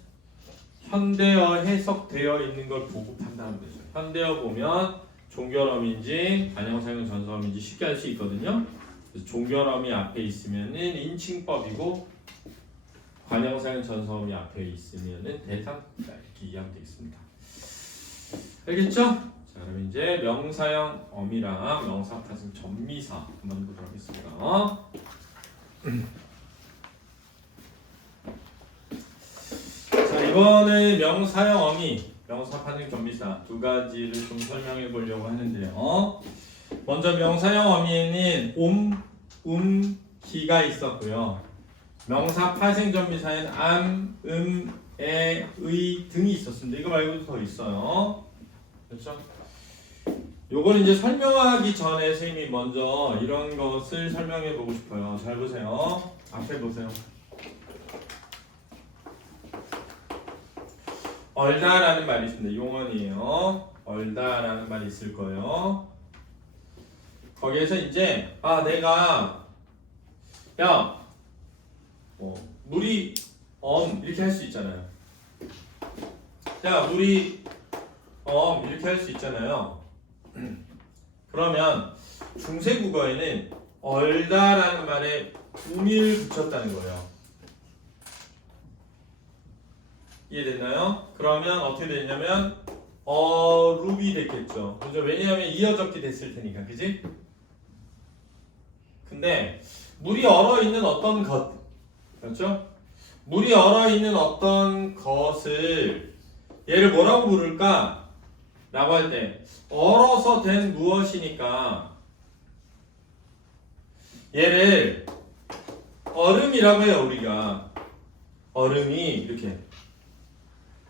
현대어 해석되어 있는 걸 보고 판단하면 되죠. 현대어 보면 종결어미인지 관형, 사형, 전성어미인지 쉽게 알 수 있거든요. 그래서 종결어미 앞에 있으면은 인칭법이고 관형, 사형, 전성어미 앞에 있으면은 대상 이렇게 이해하면 되겠습니다. 알겠죠? 자, 그럼 이제 명사형 어미랑 명사파생 전미사 한번 보도록 하겠습니다. 자, 이번에 명사형 어미, 명사파생 전미사 두 가지를 좀 설명해 보려고 하는데요. 먼저 명사형 어미에는 기가 있었고요. 명사 파생 전미사에는 암, 애, 의 등이 있었습니다. 이거 말고도 더 있어요. 그렇죠? 요걸 이제 설명하기 전에 선생님이 먼저 이런 것을 설명해 보고 싶어요. 잘 보세요. 앞에 보세요. 얼다라는 말이 있습니다. 용언이에요. 얼다라는 말이 있을 거예요. 거기에서 이제 내가 물이 이렇게 할 수 있잖아요. 물이 이렇게 할 수 있잖아요. 그러면 중세국어에는 얼다라는 말에 um을 붙였다는 거예요. 이해됐나요? 그러면 어떻게 되냐면 어룹이 됐겠죠. 그죠? 왜냐하면 이어적기 됐을 테니까, 그지? 근데 물이 얼어있는 어떤 것, 그렇죠? 물이 얼어있는 어떤 것을 얘를 뭐라고 부를까? 라고 할 때 얼어서 된 무엇이니까 얘를 얼음이라고 해요, 우리가. 얼음이 이렇게.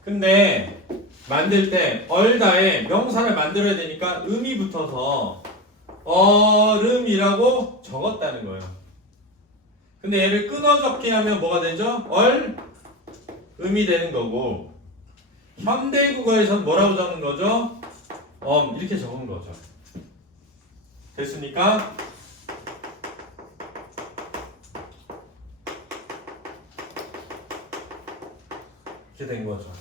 근데 만들 때 얼다에 명사를 만들어야 되니까 음이 붙어서 얼음이라고 적었다는 거예요. 근데 얘를 끊어 적게 하면 뭐가 되죠? 얼음이 되는 거고, 현대 국어에서는 뭐라고 적는 거죠? 이렇게 적은 거죠. 됐습니까? 이렇게 된 거죠.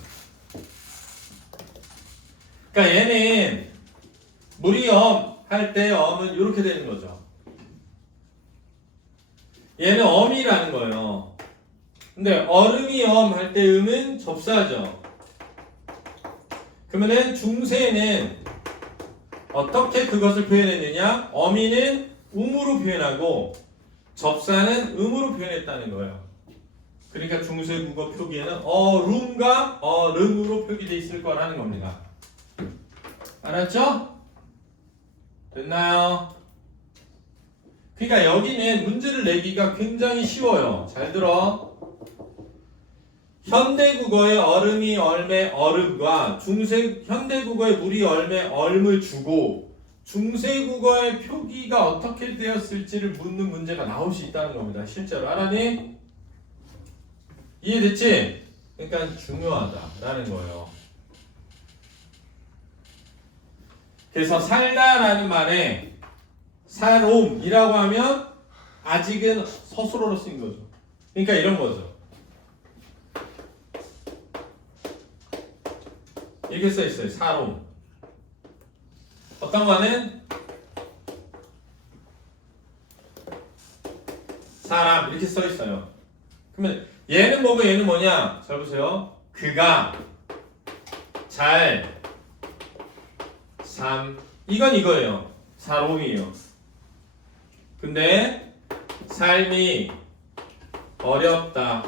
그러니까 얘는 물이 할 때 엄은 이렇게 되는 거죠. 얘는 엄이라는 거예요. 근데 얼음이 할 때 음은 접사죠. 그러면은 중세는 어떻게 그것을 표현했느냐? 어미는 음으로 표현하고 접사는 음으로 표현했다는 거예요. 그러니까 중세 국어 표기에는 얼음과 얼음으로 표기되어 있을 거라는 겁니다. 알았죠? 됐나요? 그러니까 여기는 문제를 내기가 굉장히 쉬워요. 잘 들어. 현대국어의 얼음이 얼매 얼음과 현대국어의 물이 얼매 얼음을 주고 중세국어의 표기가 어떻게 되었을지를 묻는 문제가 나올 수 있다는 겁니다. 실제로 알았니? 이해됐지? 그러니까 중요하다라는 거예요. 그래서 살다라는 말에 살옴이라고 하면 아직은 서술어로 쓰인 거죠. 그러니까 이런 거죠. 이렇게 써 있어요. 살옴. 어떤 거는 사람 이렇게 써 있어요. 그러면 얘는 뭐고 얘는 뭐냐? 잘 보세요. 그가 잘 이건 이거예요. 살옴이에요. 근데 삶이 어렵다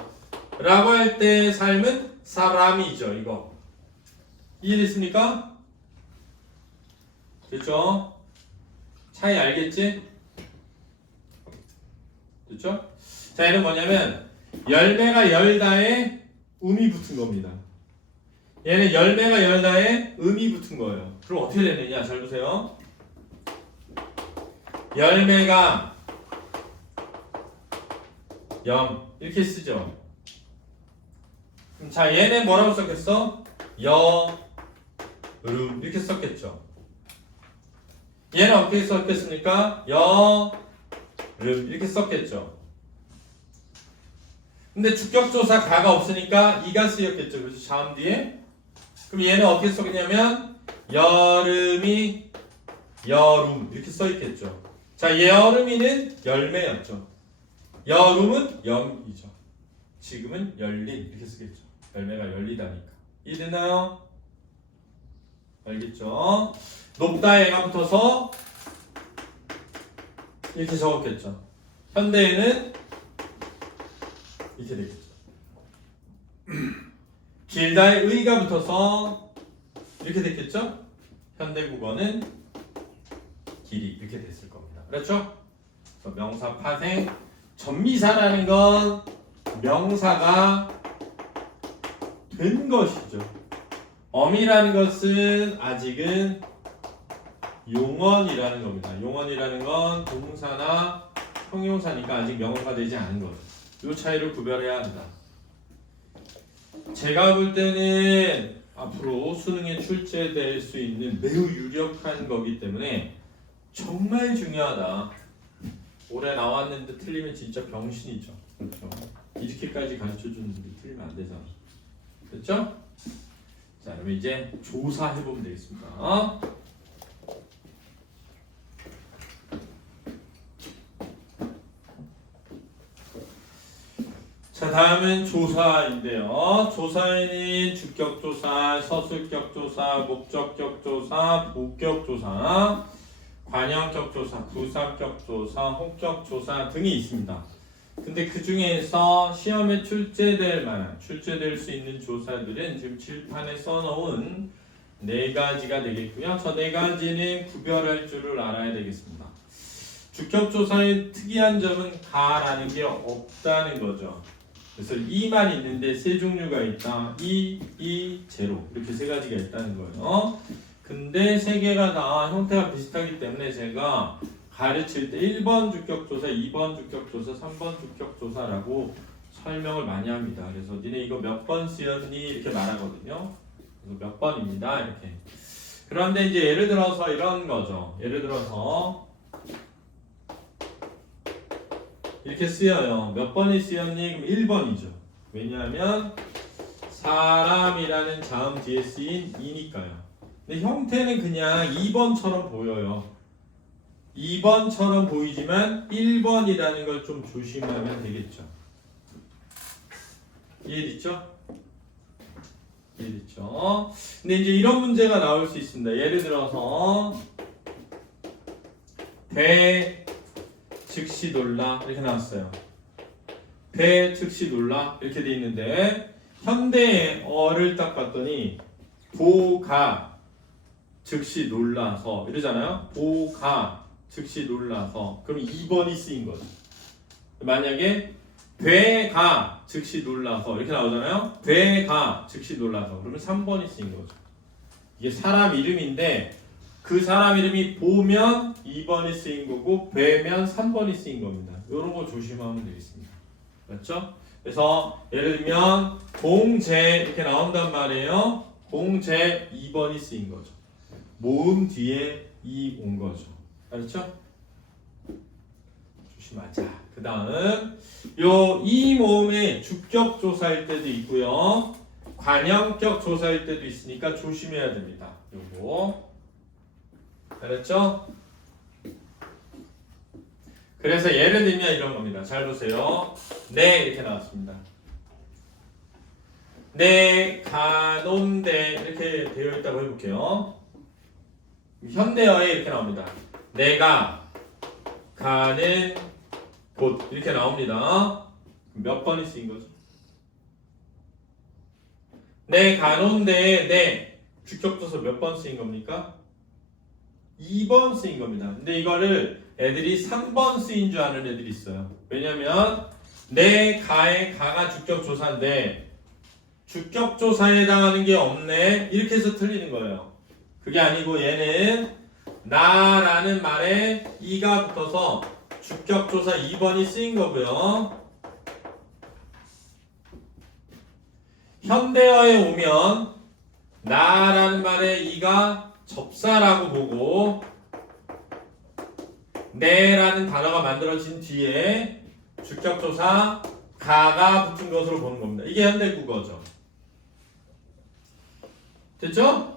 라고 할 때 삶은 사람이죠. 이거 이해됐습니까? 됐죠? 차이 알겠지? 됐죠? 자, 얘는 뭐냐면 열매가 열다에 음이 붙은 겁니다. 얘는 열매가 열다에 음이 붙은 거예요. 그럼 어떻게 되느냐? 잘 보세요. 열매가 염 이렇게 쓰죠. 자, 얘는 뭐라고 썼겠어? 여름 이렇게 썼겠죠. 얘는 어떻게 썼겠습니까? 여름 이렇게 썼겠죠. 근데 주격조사 가가 없으니까 이가 쓰였겠죠. 그래서 자음 뒤에. 그럼 얘는 어떻게 썼겠냐면 여름이 여름 이렇게 써있겠죠. 자, 여름이는 열매였죠. 여름은 염이죠. 지금은 열린 이렇게 쓰겠죠. 열매가 열리다니까. 이해되나요? 알겠죠? 높다에가 붙어서 이렇게 적었겠죠. 현대에는 이렇게 되겠죠. 길다에 의가 붙어서 이렇게 됐겠죠? 현대국어는 길이 이렇게 됐을 겁니다. 그렇죠? 그래서 명사 파생 전미사라는 건 명사가 된 것이죠. 어미라는 것은 아직은 용언이라는 겁니다. 용언이라는 건 동사나 형용사니까 아직 명사가 되지 않은 거죠. 이 차이를 구별해야 한다. 제가 볼 때는 앞으로 수능에 출제될 수 있는 매우 유력한 거기 때문에 정말 중요하다. 올해 나왔는데 틀리면 진짜 병신이죠. 그렇죠? 이렇게까지 가르쳐주는데 틀리면 안 되잖아. 됐죠? 자, 그럼 이제 조사해보면 되겠습니다. 자, 다음은 조사인데요. 조사에는 주격조사, 서술격조사, 목적격조사, 복격조사, 관형격조사, 부사격조사, 혹격조사 등이 있습니다. 근데 그 중에서 시험에 출제될 수 있는 조사들은 지금 칠판에 써놓은 4가지가 되겠고요. 저 4가지는 구별할 줄을 알아야 되겠습니다. 주격조사의 특이한 점은 가라는 게 없다는 거죠. 그래서 이만 있는데 세 종류가 있다. 제로 이렇게 세 가지가 있다는 거예요. 근데 세 개가 다 형태가 비슷하기 때문에 제가 가르칠 때 1번 주격조사, 2번 주격조사, 3번 주격조사라고 설명을 많이 합니다. 그래서 니네 이거 몇 번 쓰였니? 이렇게 말하거든요. 그래서 몇 번입니다. 이렇게. 그런데 이제 예를 들어서 이런 거죠. 예를 들어서 이렇게 쓰여요. 몇 번이 쓰였니? 그럼 1번이죠. 왜냐하면 사람이라는 자음 뒤에 쓰인 이니까요. 근데 형태는 그냥 2번처럼 보여요. 2번처럼 보이지만 1번이라는 걸 좀 조심하면 되겠죠. 이해됐죠? 이해됐죠? 근데 이제 이런 문제가 나올 수 있습니다. 예를 들어서 배 즉시 놀라 이렇게 나왔어요. 배 즉시 놀라 이렇게 돼 있는데 현대어를 딱 봤더니 보가 즉시 놀라서 이러잖아요. 보가 즉시 놀라서 그럼 2번이 쓰인 거죠. 만약에 되가 즉시 놀라서 이렇게 나오잖아요. 되가 즉시 놀라서 그러면 3번이 쓰인 거죠. 이게 사람 이름인데 그 사람 이름이 보면 2번이 쓰인 거고 되면 3번이 쓰인 겁니다. 이런 거 조심하면 되겠습니다. 맞죠? 그래서 예를 들면 공제 이렇게 나온단 말이에요. 공제 2번이 쓰인 거죠. 모음 뒤에 이 온 거죠. 알았죠? 조심하자. 그 다음 요 이 모음의 주격 조사일 때도 있고요. 관형격 조사일 때도 있으니까 조심해야 됩니다. 요거 알았죠? 그래서 예를 들면 이런 겁니다. 잘 보세요. 네 이렇게 나왔습니다. 네 가논데 이렇게 되어 있다고 해볼게요. 현대어에 이렇게 나옵니다. 내가 가는 곳 이렇게 나옵니다. 몇 번이 쓰인 거죠? 내 가논데 내 주격조사 몇 번 쓰인 겁니까? 2번 쓰인 겁니다. 근데 이거를 애들이 3번 쓰인 줄 아는 애들이 있어요. 왜냐면 내 가의 가가 주격조사인데 주격조사에 해당하는 게 없네 이렇게 해서 틀리는 거예요. 그게 아니고 얘는 나라는 말에 이가 붙어서 주격조사 2번이 쓰인 거고요. 현대어에 오면 나라는 말에 이가 접사라고 보고 네라는 단어가 만들어진 뒤에 주격조사 가가 붙은 것으로 보는 겁니다. 이게 현대국어죠. 됐죠?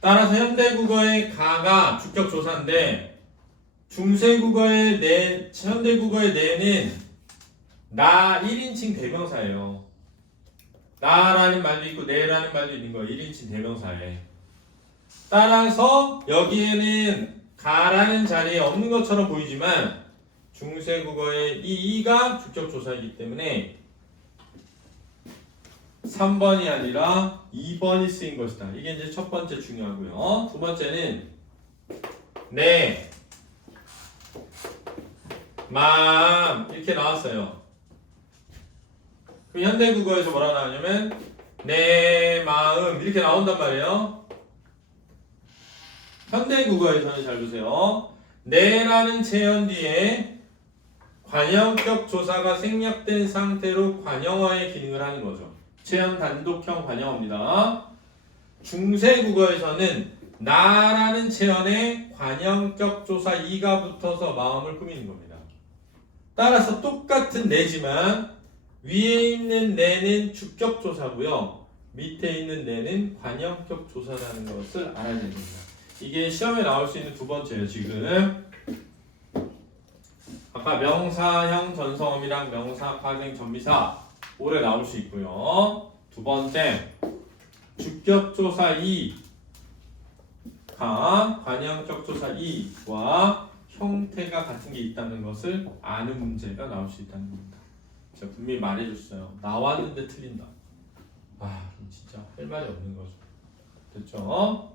따라서 현대국어의 가가 주격조사인데 중세국어의 현대국어의 네는 나 1인칭 대명사예요. 나라는 말도 있고 네라는 말도 있는 거예요. 1인칭 대명사에. 따라서 여기에는 가라는 자리에 없는 것처럼 보이지만 중세국어의 이 이가 주격조사이기 때문에 3번이 아니라 2번이 쓰인 것이다. 이게 이제 첫 번째 중요하고요. 두 번째는 네 마음 이렇게 나왔어요. 그럼 현대국어에서 뭐라 나오냐면 내 마음 이렇게 나온단 말이에요. 현대국어에서는 잘 보세요. 내라는 체현 뒤에 관형격 조사가 생략된 상태로 관형어의 기능을 하는 거죠. 체현 단독형 관형어입니다. 중세국어에서는 나라는 체현에 관형격 조사 이가 붙어서 마음을 꾸미는 겁니다. 따라서 똑같은 내지만 위에 있는 내는 주격 조사고요. 밑에 있는 내는 관형격 조사라는 것을 알아야 됩니다. 이게 시험에 나올 수 있는 두 번째예요. 지금 아까 명사형 전성음이랑 명사 파생 전미사 오래 나올 수 있고요. 두 번째 주격 조사 2가 관형격 조사 2와 형태가 같은 게 있다는 것을 아는 문제가 나올 수 있다는 겁니다. 제가 분명히 말해줬어요. 나왔는데 틀린다. 아, 진짜 할 말이 없는 거죠. 됐죠?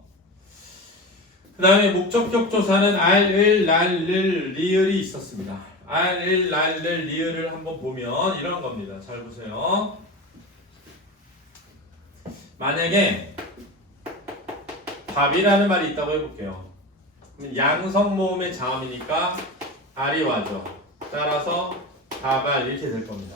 그 다음에 목적격 조사는 알, 을, 날, 를, 리을이 있었습니다. 알, 을, 날, 를, 리을을 한번 보면 이런 겁니다. 잘 보세요. 만약에 밥이라는 말이 있다고 해볼게요. 그럼 양성 모음의 자음이니까 알이 와죠. 따라서 밥알 이렇게 될 겁니다.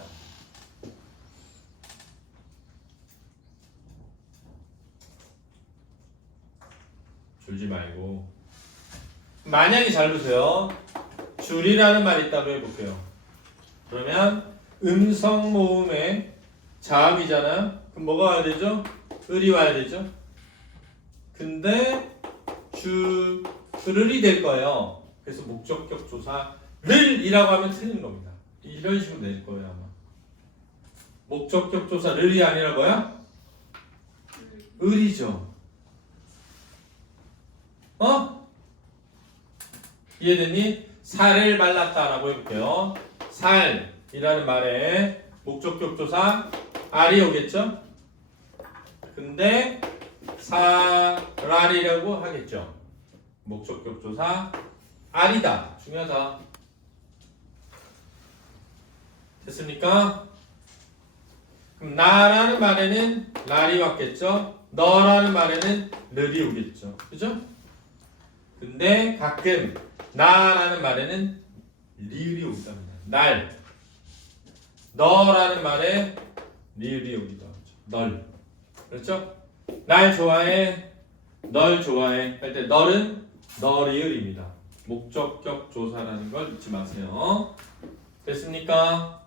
줄지 말고. 만약에 잘 보세요. 줄이라는 말이 있다고 해볼게요. 그러면 음성 모음의 자음이잖아요. 그럼 뭐가 와야 되죠? 을이 와야 되죠. 근데 을이 될 거예요. 그래서 목적격 조사 를이라고 하면 틀린 겁니다. 이런 식으로 낼 거예요 아마. 목적격 조사 를이 아니라고요? 을이죠. 이해됐니? 살을 말랐다라고 해볼게요. 살이라는 말에 목적격 조사 알이 오겠죠? 근데 사랄이라고 하겠죠. 목적격 조사 알이다. 중요하다. 됐습니까? 그럼 나라는 말에는 랄이 왔겠죠. 너라는 말에는 르이 오겠죠. 그죠? 근데 가끔 나라는 말에는 리을이 오기도 합니다. 날. 너라는 말에 리을이 오기도 하죠. 널. 그렇죠? 날 좋아해. 널 좋아해. 할 때 널은 너리을입니다. 목적격 조사라는 걸 잊지 마세요. 됐습니까?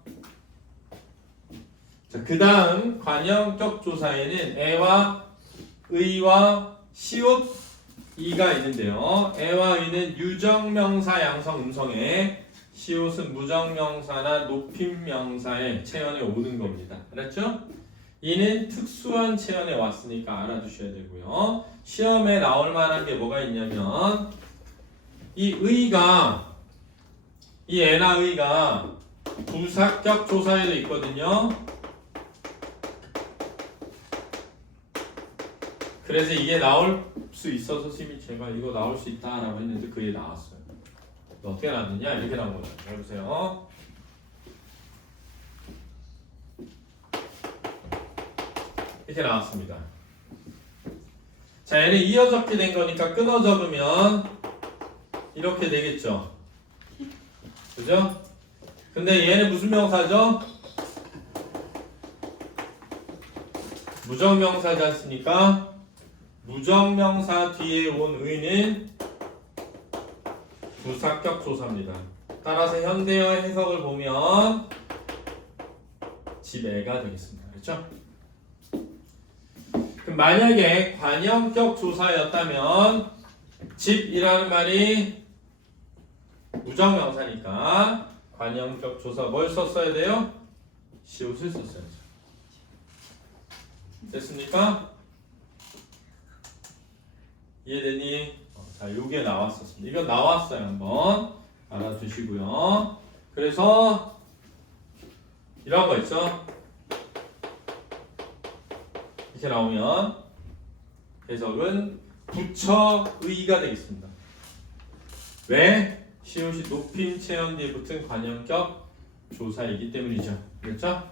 자, 그 다음 관형격 조사에는 애와 의와 시옷 이가 있는데요. 애와 의는 유정명사 양성 음성에, 시옷은 무정명사나 높임명사의 체언에 오는 겁니다. 알았죠? 이는 특수한 체언에 왔으니까 알아두셔야 되고요. 시험에 나올 만한 게 뭐가 있냐면 이 의가, 이 애나 의가 부사격 조사에도 있거든요. 그래서 이게 나올 수 있어서 선생님이 제가 이거 나올 수 있다라고 했는데 그게 나왔어요. 어떻게 나왔느냐? 이렇게 나온 거예요. 잘 보세요. 이렇게 나왔습니다. 자, 얘는 이어 적게 된 거니까 끊어 적으면 이렇게 되겠죠. 그죠? 근데 얘는 무슨 명사죠? 무정명사지 않습니까? 무정명사 뒤에 온 의는 부사격 조사입니다. 따라서 현대어 해석을 보면 집애가 되겠습니다. 그렇죠? 그럼 만약에 관형격 조사였다면 집이라는 말이 무정명사니까 관형격 조사 뭘 썼어야 돼요? 시옷을 썼어야죠. 됐습니까? 이해되니? 자, 요게 나왔었습니다. 이건 나왔어요. 한번 알아두시고요. 그래서 이런 거 있죠? 이렇게 나오면 해석은 부처의가 되겠습니다. 왜? 시옷이 높임 체언 뒤에 붙은 관형격 조사이기 때문이죠. 그렇죠?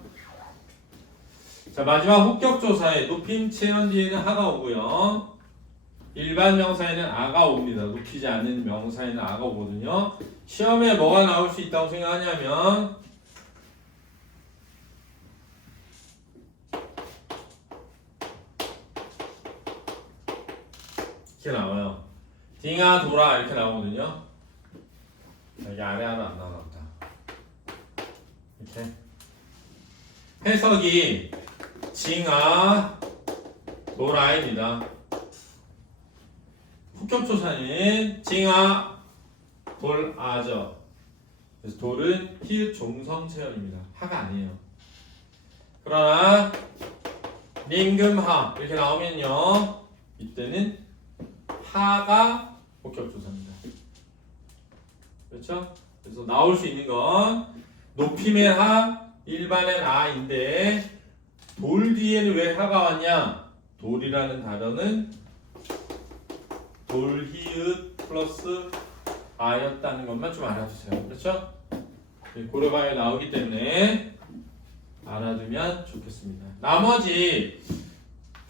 자, 마지막 호격 조사에 높임 체언 뒤에는 하가 오고요. 일반 명사에는 아가 옵니다. 높이지 않는 명사에는 아가 오거든요. 시험에 뭐가 나올 수 있다고 생각하냐면 이렇게 나와요. 딩아 돌아 이렇게 나오거든요. 여기 아래 하나 안 나왔다. 이렇게 해석이 징아 돌아입니다. 호격조사는 징아 돌아죠. 그래서 돌은 히읗 종성체언입니다. 하가 아니에요. 그러나 링금하 이렇게 나오면요, 이때는 하가 호격조사입니다. 그렇죠? 그래서 나올 수 있는 건 높임의 하, 일반의 아인데 돌 뒤에는 왜 하가 왔냐? 돌이라는 단어는 돌히읗 플러스 아였다는 것만 좀 알아두세요. 그렇죠? 고려가에 나오기 때문에 알아두면 좋겠습니다. 나머지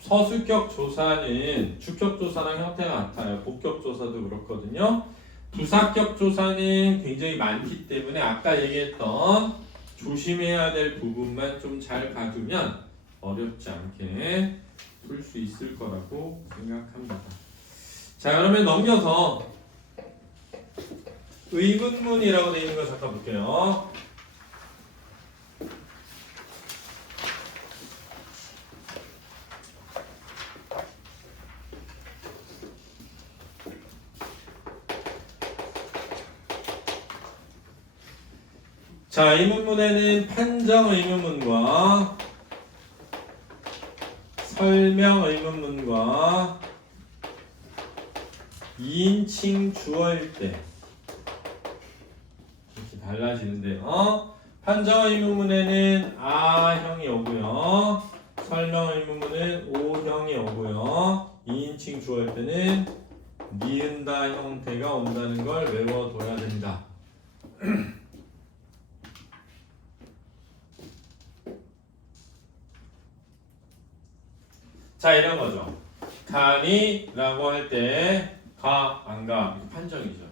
서술격 조사는 주격 조사랑 형태가 같아요. 복격 조사도 그렇거든요. 부사격 조사는 굉장히 많기 때문에 아까 얘기했던 조심해야 될 부분만 좀 잘 봐두면 어렵지 않게 풀 수 있을 거라고 생각합니다. 자, 그러면 넘겨서 의문문이라고 되어 있는 거 잠깐 볼게요. 자, 의문문에는 판정 의문문과 설명 의문문과 2인칭 주어일 때 이렇게 달라지는데요. 판정 의문문에는 아형이 오고요. 설명 의문문은 오형이 오고요. 2인칭 주어일 때는 니은다 형태가 온다는 걸 외워둬야 된다. 자, 이런 거죠. 가니? 라고 할 때 가, 안 가? 이렇게 판정이죠.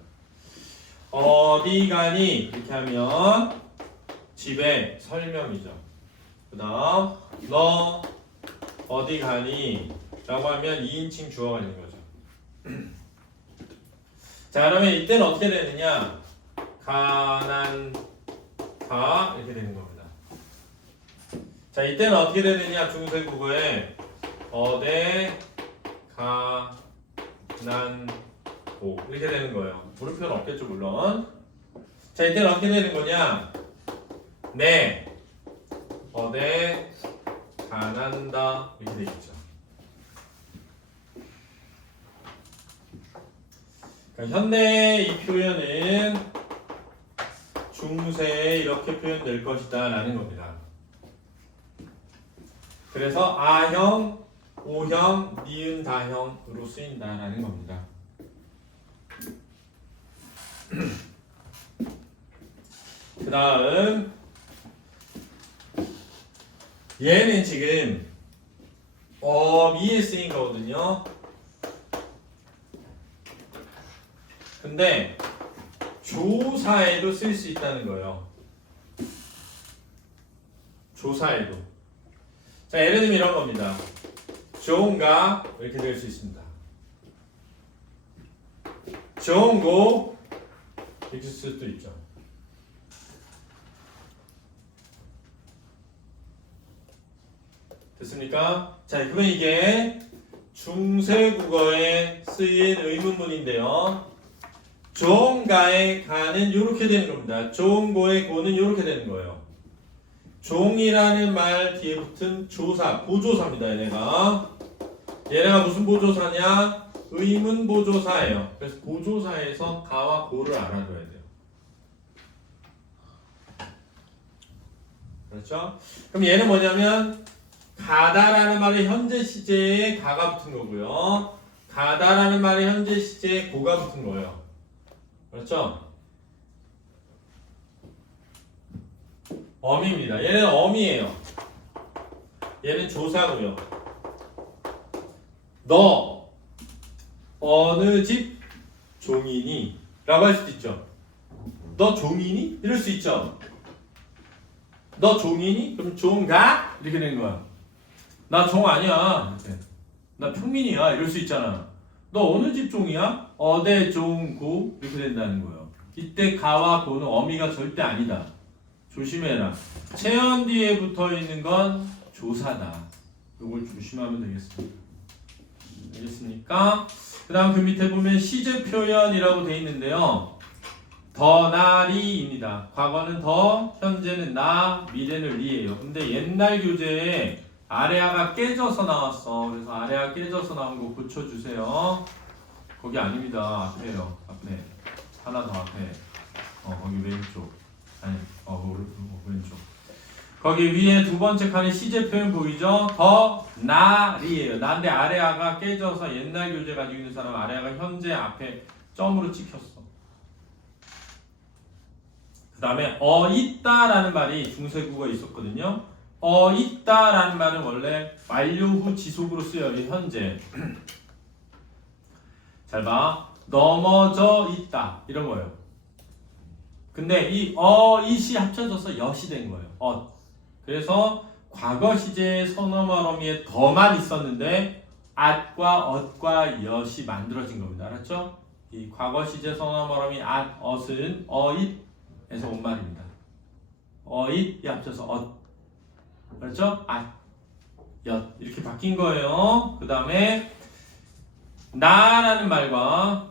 어디 가니? 이렇게 하면 집에 설명이죠. 그 다음 너 어디 가니? 라고 하면 2인칭 주어가 되는 거죠. 자, 그러면 이때는 어떻게 되느냐? 가난 가 이렇게 되는 겁니다. 자, 이때는 어떻게 되느냐? 중세 국어에 어대 가 난 고 이렇게 되는 거예요. 물음표는 없겠죠, 물론. 자, 이때는 어떻게 되는 거냐? 네 어대 가난다 이렇게 되겠죠. 그러니까 현대 이 표현은 중세에 이렇게 표현될 것이다 라는 겁니다. 그래서 아형, 오형, 니은 다형으로 쓰인다라는 겁니다. 그 다음 얘는 지금 어미에 쓰인 거거든요. 근데 조사에도 쓸 수 있다는 거예요. 조사에도. 자, 예를 들면 이런 겁니다. 좋은가? 이렇게 될 수 있습니다. 좋은고? 이렇게 쓸 수도 있죠. 됐습니까? 자, 그러면 이게 중세 국어에 쓰인 의문문인데요. 좋은가의 가는 이렇게 되는 겁니다. 좋은고의 고는 이렇게 되는 거예요. 종이라는 말 뒤에 붙은 조사, 보조사입니다. 얘네가 무슨 보조사냐? 의문 보조사예요. 그래서 보조사에서 가와 고를 알아둬야 돼요. 그렇죠? 그럼 얘는 뭐냐면 가다라는 말이 현재 시제에 가가 붙은 거고요. 가다라는 말이 현재 시제에 고가 붙은 거예요. 그렇죠? 어미입니다. 얘는 어미예요. 얘는 조사고요. 너 어느 집 종이니? 라고 할 수도 있죠. 너 종이니? 이럴 수 있죠. 너 종이니? 그럼 종가? 이렇게 되는 거야. 나 종 아니야. 이렇게. 나 평민이야. 이럴 수 있잖아. 너 어느 집 종이야? 어대 종고 이렇게 된다는 거예요. 이때 가와 고는 어미가 절대 아니다. 조심해라. 체언 뒤에 붙어 있는 건 조사다. 이걸 조심하면 되겠습니다. 알겠습니까? 그 다음 그 밑에 보면 시제 표현이라고 되어 있는데요. 더 나리입니다. 과거는 더, 현재는 나, 미래는 리예요. 근데 옛날 교재에 아래아가 깨져서 나왔어. 그래서 아래아 깨져서 나온 거 고쳐주세요. 거기 아닙니다. 앞에요. 앞에. 하나 더 앞에. 거기 왼쪽. 아니, 왼쪽. 거기 위에 두 번째 칸에 시제 표현 보이죠? 더 날이에요. 나인데 아래아가 깨져서 옛날 교재 가지고 있는 사람 아래아가 현재 앞에 점으로 찍혔어. 그 다음에 있다라는 말이 중세국어에 있었거든요. 있다라는 말은 원래 완료 후 지속으로 쓰여요. 현재. 잘 봐. 넘어져 있다 이런 거예요. 근데 이 it이 합쳐져서 엿이 된 거예요. 그래서 과거 시제의 선어말어미에 더만 있었는데 at과 ot과 엿이 만들어진 겁니다. 알았죠? 이 과거 시제 선어말어미 at, ot은 it에서 온 말입니다. it이 합쳐서 ot. 알았죠? at, 엿 이렇게 바뀐 거예요. 그 다음에 나라는 말과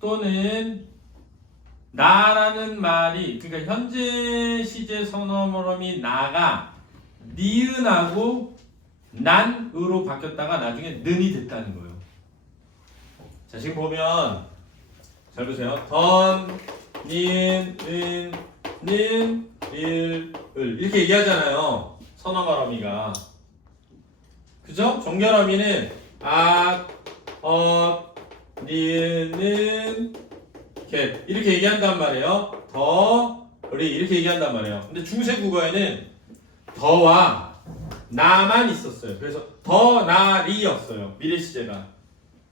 또는 나라는 말이 그러니까 현재 시제 선어물음이 나가 니은하고 난으로 바뀌었다가 나중에 는이 됐다는 거예요. 자 지금 보면 잘 보세요. 던, 니은, 은, 는, 일, 을 이렇게 얘기하잖아요. 선어말어미가 그죠? 종결어미는 니은, 겟 이렇게 얘기한단 말이에요. 더, 리 이렇게 얘기한단 말이에요. 근데 중세 국어에는 더와 나만 있었어요. 그래서 더, 나, 리였어요. 미래 시제가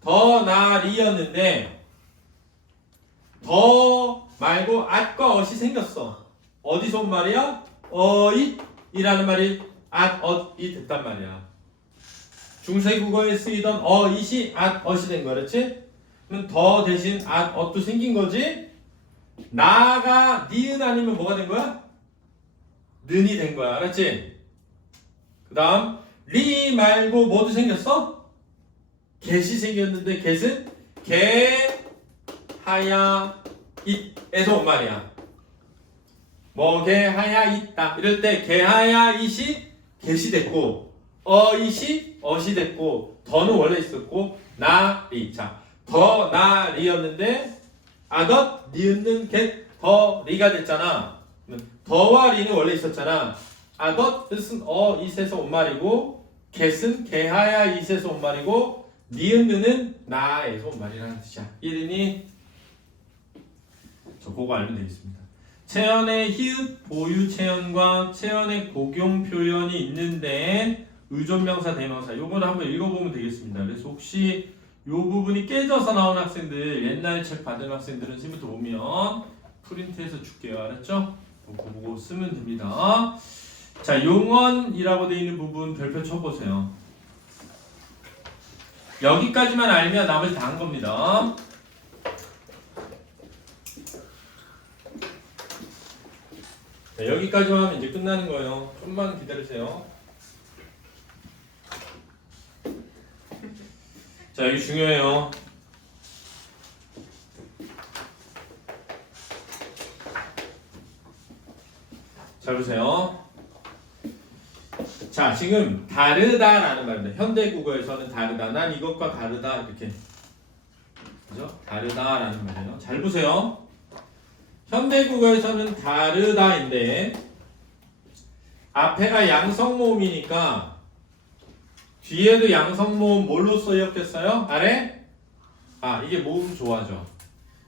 더, 나, 리였는데 더 말고 at과 ot이 생겼어. 어디서 온 말이야? it이라는 말이 at, ot이 됐단 말이야. 중세 국어에 쓰이던 it이 at, ot이 된 거야, 그렇지? 그럼 더 대신 at, ot도 생긴 거지? 나가 니은 아니면 뭐가 된 거야? 는이 된 거야, 알았지? 그 다음 리 말고 뭐도 생겼어? get이 생겼는데 get은 개, 하야, it에서 온 말이야. 뭐 개, 하야, 있다 이럴 때 개, 하야, it이 get이 됐고 it이 ot이 됐고 더는 원래 있었고 나, 리. 자, 더, 나, 리였는데 아덧, 니은는 get, 더, 리가 됐잖아. 더와 리는 원래 있었잖아. 아덧, 뜻은 it에서 온 말이고 get은 개, 하야, it에서 온 말이고 니은는 나에서 온 말이라는 뜻이야. 1이니 저 그거 알면 되겠습니다. 체연의 히읗 보유 체연과 체연의 곡용 표현이 있는데 의존명사 대명사 요거를 한번 읽어보면 되겠습니다. 그래서 혹시 요 부분이 깨져서 나온 학생들 옛날 책 받은 학생들은 지금부터 보면 프린트해서 줄게요. 알았죠? 그거 보고 쓰면 됩니다. 자 용언이라고 되어 있는 부분 별표 쳐보세요. 여기까지만 알면 나머지 다 한 겁니다. 자, 여기까지만 하면 이제 끝나는 거예요. 좀만 기다리세요. 자, 여기 중요해요. 잘 보세요. 자, 지금 다르다라는 말입니다. 현대국어에서는 다르다. 난 이것과 다르다. 이렇게. 그죠? 다르다라는 말이에요. 잘 보세요. 현대국어에서는 다르다인데 앞에가 양성모음이니까 뒤에도 양성모음 뭘로 쓰였겠어요? 아래? 이게 모음 조화죠.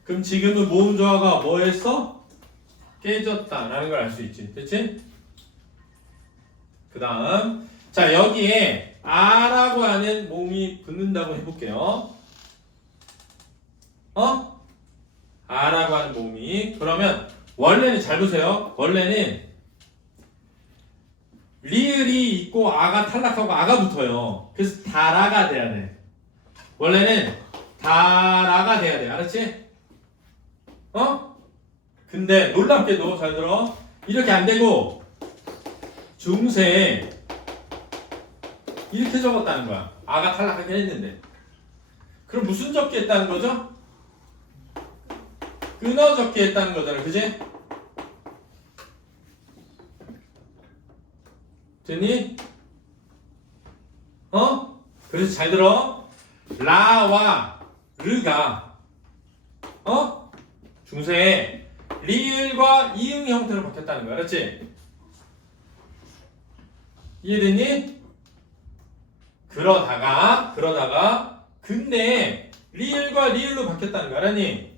그럼 지금은 모음 조화가 뭐 했어? 깨졌다라는 걸 알 수 있지. 그치? 그 다음 자 여기에 아라고 하는 모음이 붙는다고 해볼게요. 아라고 하는 모음이 그러면 원래는 잘 보세요. 원래는 리을이 있고 아가 탈락하고 아가 붙어요. 그래서 다라가 돼야 돼. 원래는 다라가 돼야 돼. 알았지? 근데 놀랍게도 잘 들어. 이렇게 안 되고 중세에 이렇게 적었다는 거야. 아가 탈락하긴 했는데. 그럼 무슨 적기 했다는 거죠? 끊어 적기 했다는 거잖아. 그지? 됐니? 그래서 잘 들어. 라와 르가 중세에 리을과 이응 형태로 바뀌었다는 거야. 알았지? 이해됐니? 그러다가 근데 리을과 리을로 바뀌었다는 거 알았니?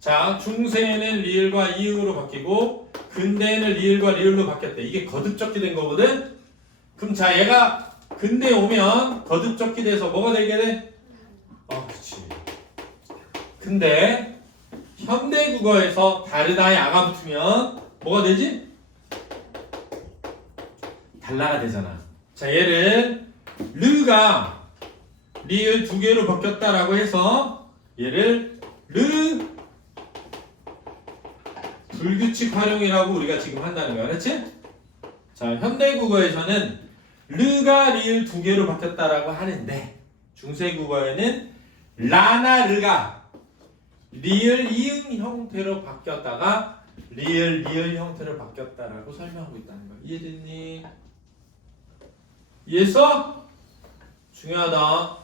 자, 중세에는 리을과 이응으로 바뀌고 근대에는 리을과 리을로 바뀌었대. 이게 거듭적기 된 거거든? 그럼 자, 얘가 근대에 오면 거듭적기 돼서 뭐가 되게 돼? 그렇지. 근데 현대 국어에서 다르다에 아가 붙으면 뭐가 되지? 달라가 되잖아. 자, 얘를 르가 리을 두 개로 바뀌었다라고 해서 얘를 르 불규칙 활용이라고 우리가 지금 한다는 거야. 그렇지? 자, 현대 국어에서는 르가 리을 두 개로 바뀌었다라고 하는데 중세 국어에는 라나 르가 리을 이응 형태로 바뀌었다가 리을 형태로 바뀌었다라고 설명하고 있다는 거야. 이해됐니? 이해했어? 중요하다.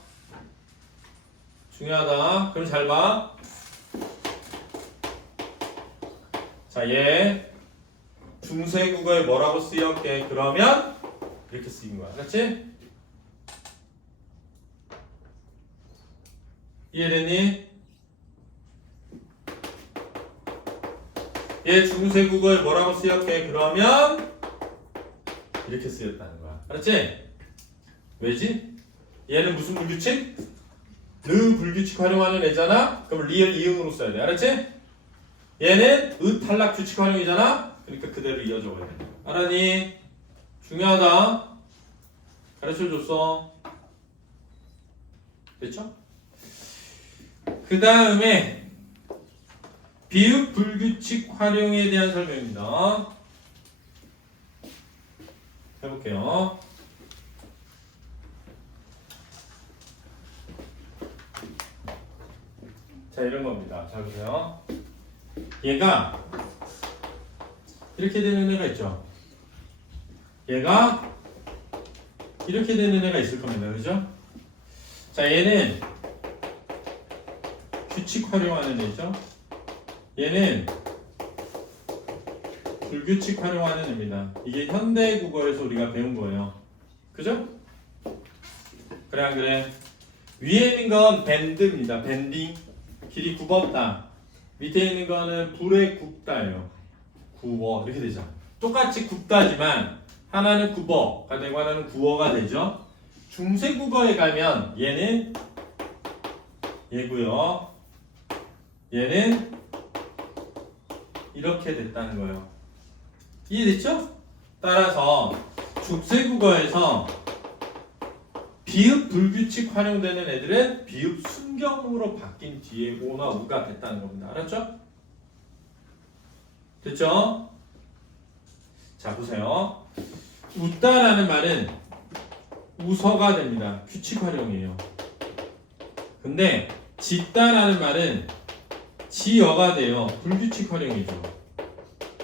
그럼 잘 봐. 자, 얘 중세 국어에 뭐라고 쓰였게? 그러면 이렇게 쓰인 거야. 그렇지? 이해됐니? 얘 중세 국어에 뭐라고 쓰였게? 그러면 이렇게 쓰였다는 거야. 알았지? 왜지? 얘는 무슨 불규칙? 르 불규칙 활용하는 애잖아? 그럼 리을 이응으로 써야 돼. 알았지? 얘는 으 탈락 규칙 활용이잖아? 그러니까 그대로 이어져 가야 돼. 알았니? 중요하다. 가르쳐줬어. 됐죠? 그 다음에 비읍 불규칙 활용에 대한 설명입니다. 해볼게요. 자, 이런 겁니다. 잘 보세요. 얘가 이렇게 되는 애가 있죠. 얘가 이렇게 되는 애가 있을 겁니다. 그죠? 자, 얘는 규칙 활용하는 애죠. 얘는 불규칙 활용하는 애입니다. 이게 현대 국어에서 우리가 배운 거예요. 그죠? 그래 안 그래? 위에 있는 건 밴드입니다. 밴딩. 길이 굽었다. 밑에 있는 거는 불에 굽다예요. 굽어. 이렇게 되죠. 똑같이 굽다지만 하나는 굽어가 되고 하나는 구어가 되죠. 중세 국어에 가면 얘는 얘고요. 얘는 이렇게 됐다는 거예요. 이해됐죠? 따라서 중세 국어에서 비읍 불규칙 활용되는 애들은 비읍 순경으로 바뀐 뒤에 오나 우가 됐다는 겁니다. 알았죠? 됐죠? 자, 보세요. 웃다라는 말은 우서가 됩니다. 규칙 활용이에요. 근데 짖다라는 말은 지어가 돼요. 불규칙 활용이죠.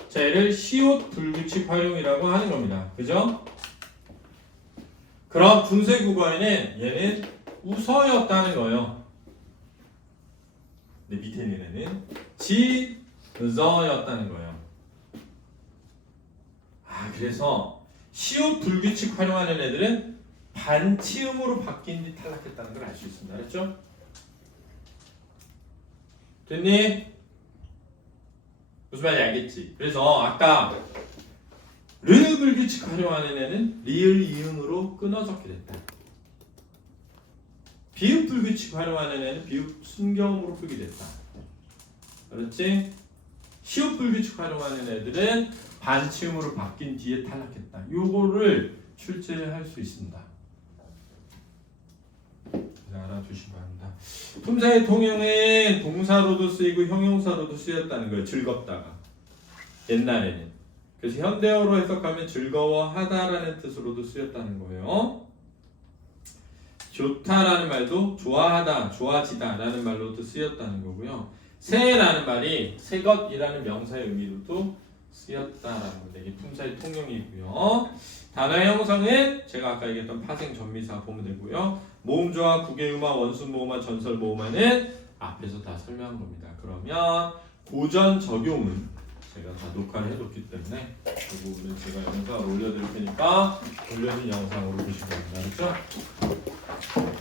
자, 얘를 시옷 불규칙 활용이라고 하는 겁니다. 그죠? 그럼 중세 국어에는 얘는 우서였다는 거예요. 근데 밑에 있는 애는 지저였다는 거예요. 그래서 시옷 불규칙 활용하는 애들은 반치음으로 바뀐 뒤 탈락했다는 걸 알 수 있습니다. 알았죠? 됐니? 무슨 말인지 알겠지? 그래서 아까 르 불규칙 활용하는 애는 리을 이응으로 끊어졌게 됐다. 비읍 불규칙 활용하는 애는 비읍 순경음으로 풀게 됐다. 그렇지? 시옷 불규칙 활용하는 애들은 반치음으로 바뀐 뒤에 탈락했다. 요거를 출제할 수 있습니다. 알아두시기 바랍니다. 품사의 통형은 동사로도 쓰이고 형용사로도 쓰였다는 거예요. 즐겁다가 옛날에는. 그래서 현대어로 해석하면 즐거워하다라는 뜻으로도 쓰였다는 거예요. 좋다라는 말도 좋아하다, 좋아지다라는 말로도 쓰였다는 거고요. 새라는 말이 새것이라는 명사의 의미로도 쓰였다라는 겁니다. 이게 품사의 통용이고요. 단어의 형성은 제가 아까 얘기했던 파생 전미사 보면 되고요. 모음조화, 국외음화, 원순모음화, 전설모음화는 앞에서 다 설명한 겁니다. 그러면 고전 적용은 제가 다 녹화를 해뒀기 때문에 그 부분은 제가 영상을 올려드릴 테니까 올려진 영상으로 보시면 됩니다. 그렇죠?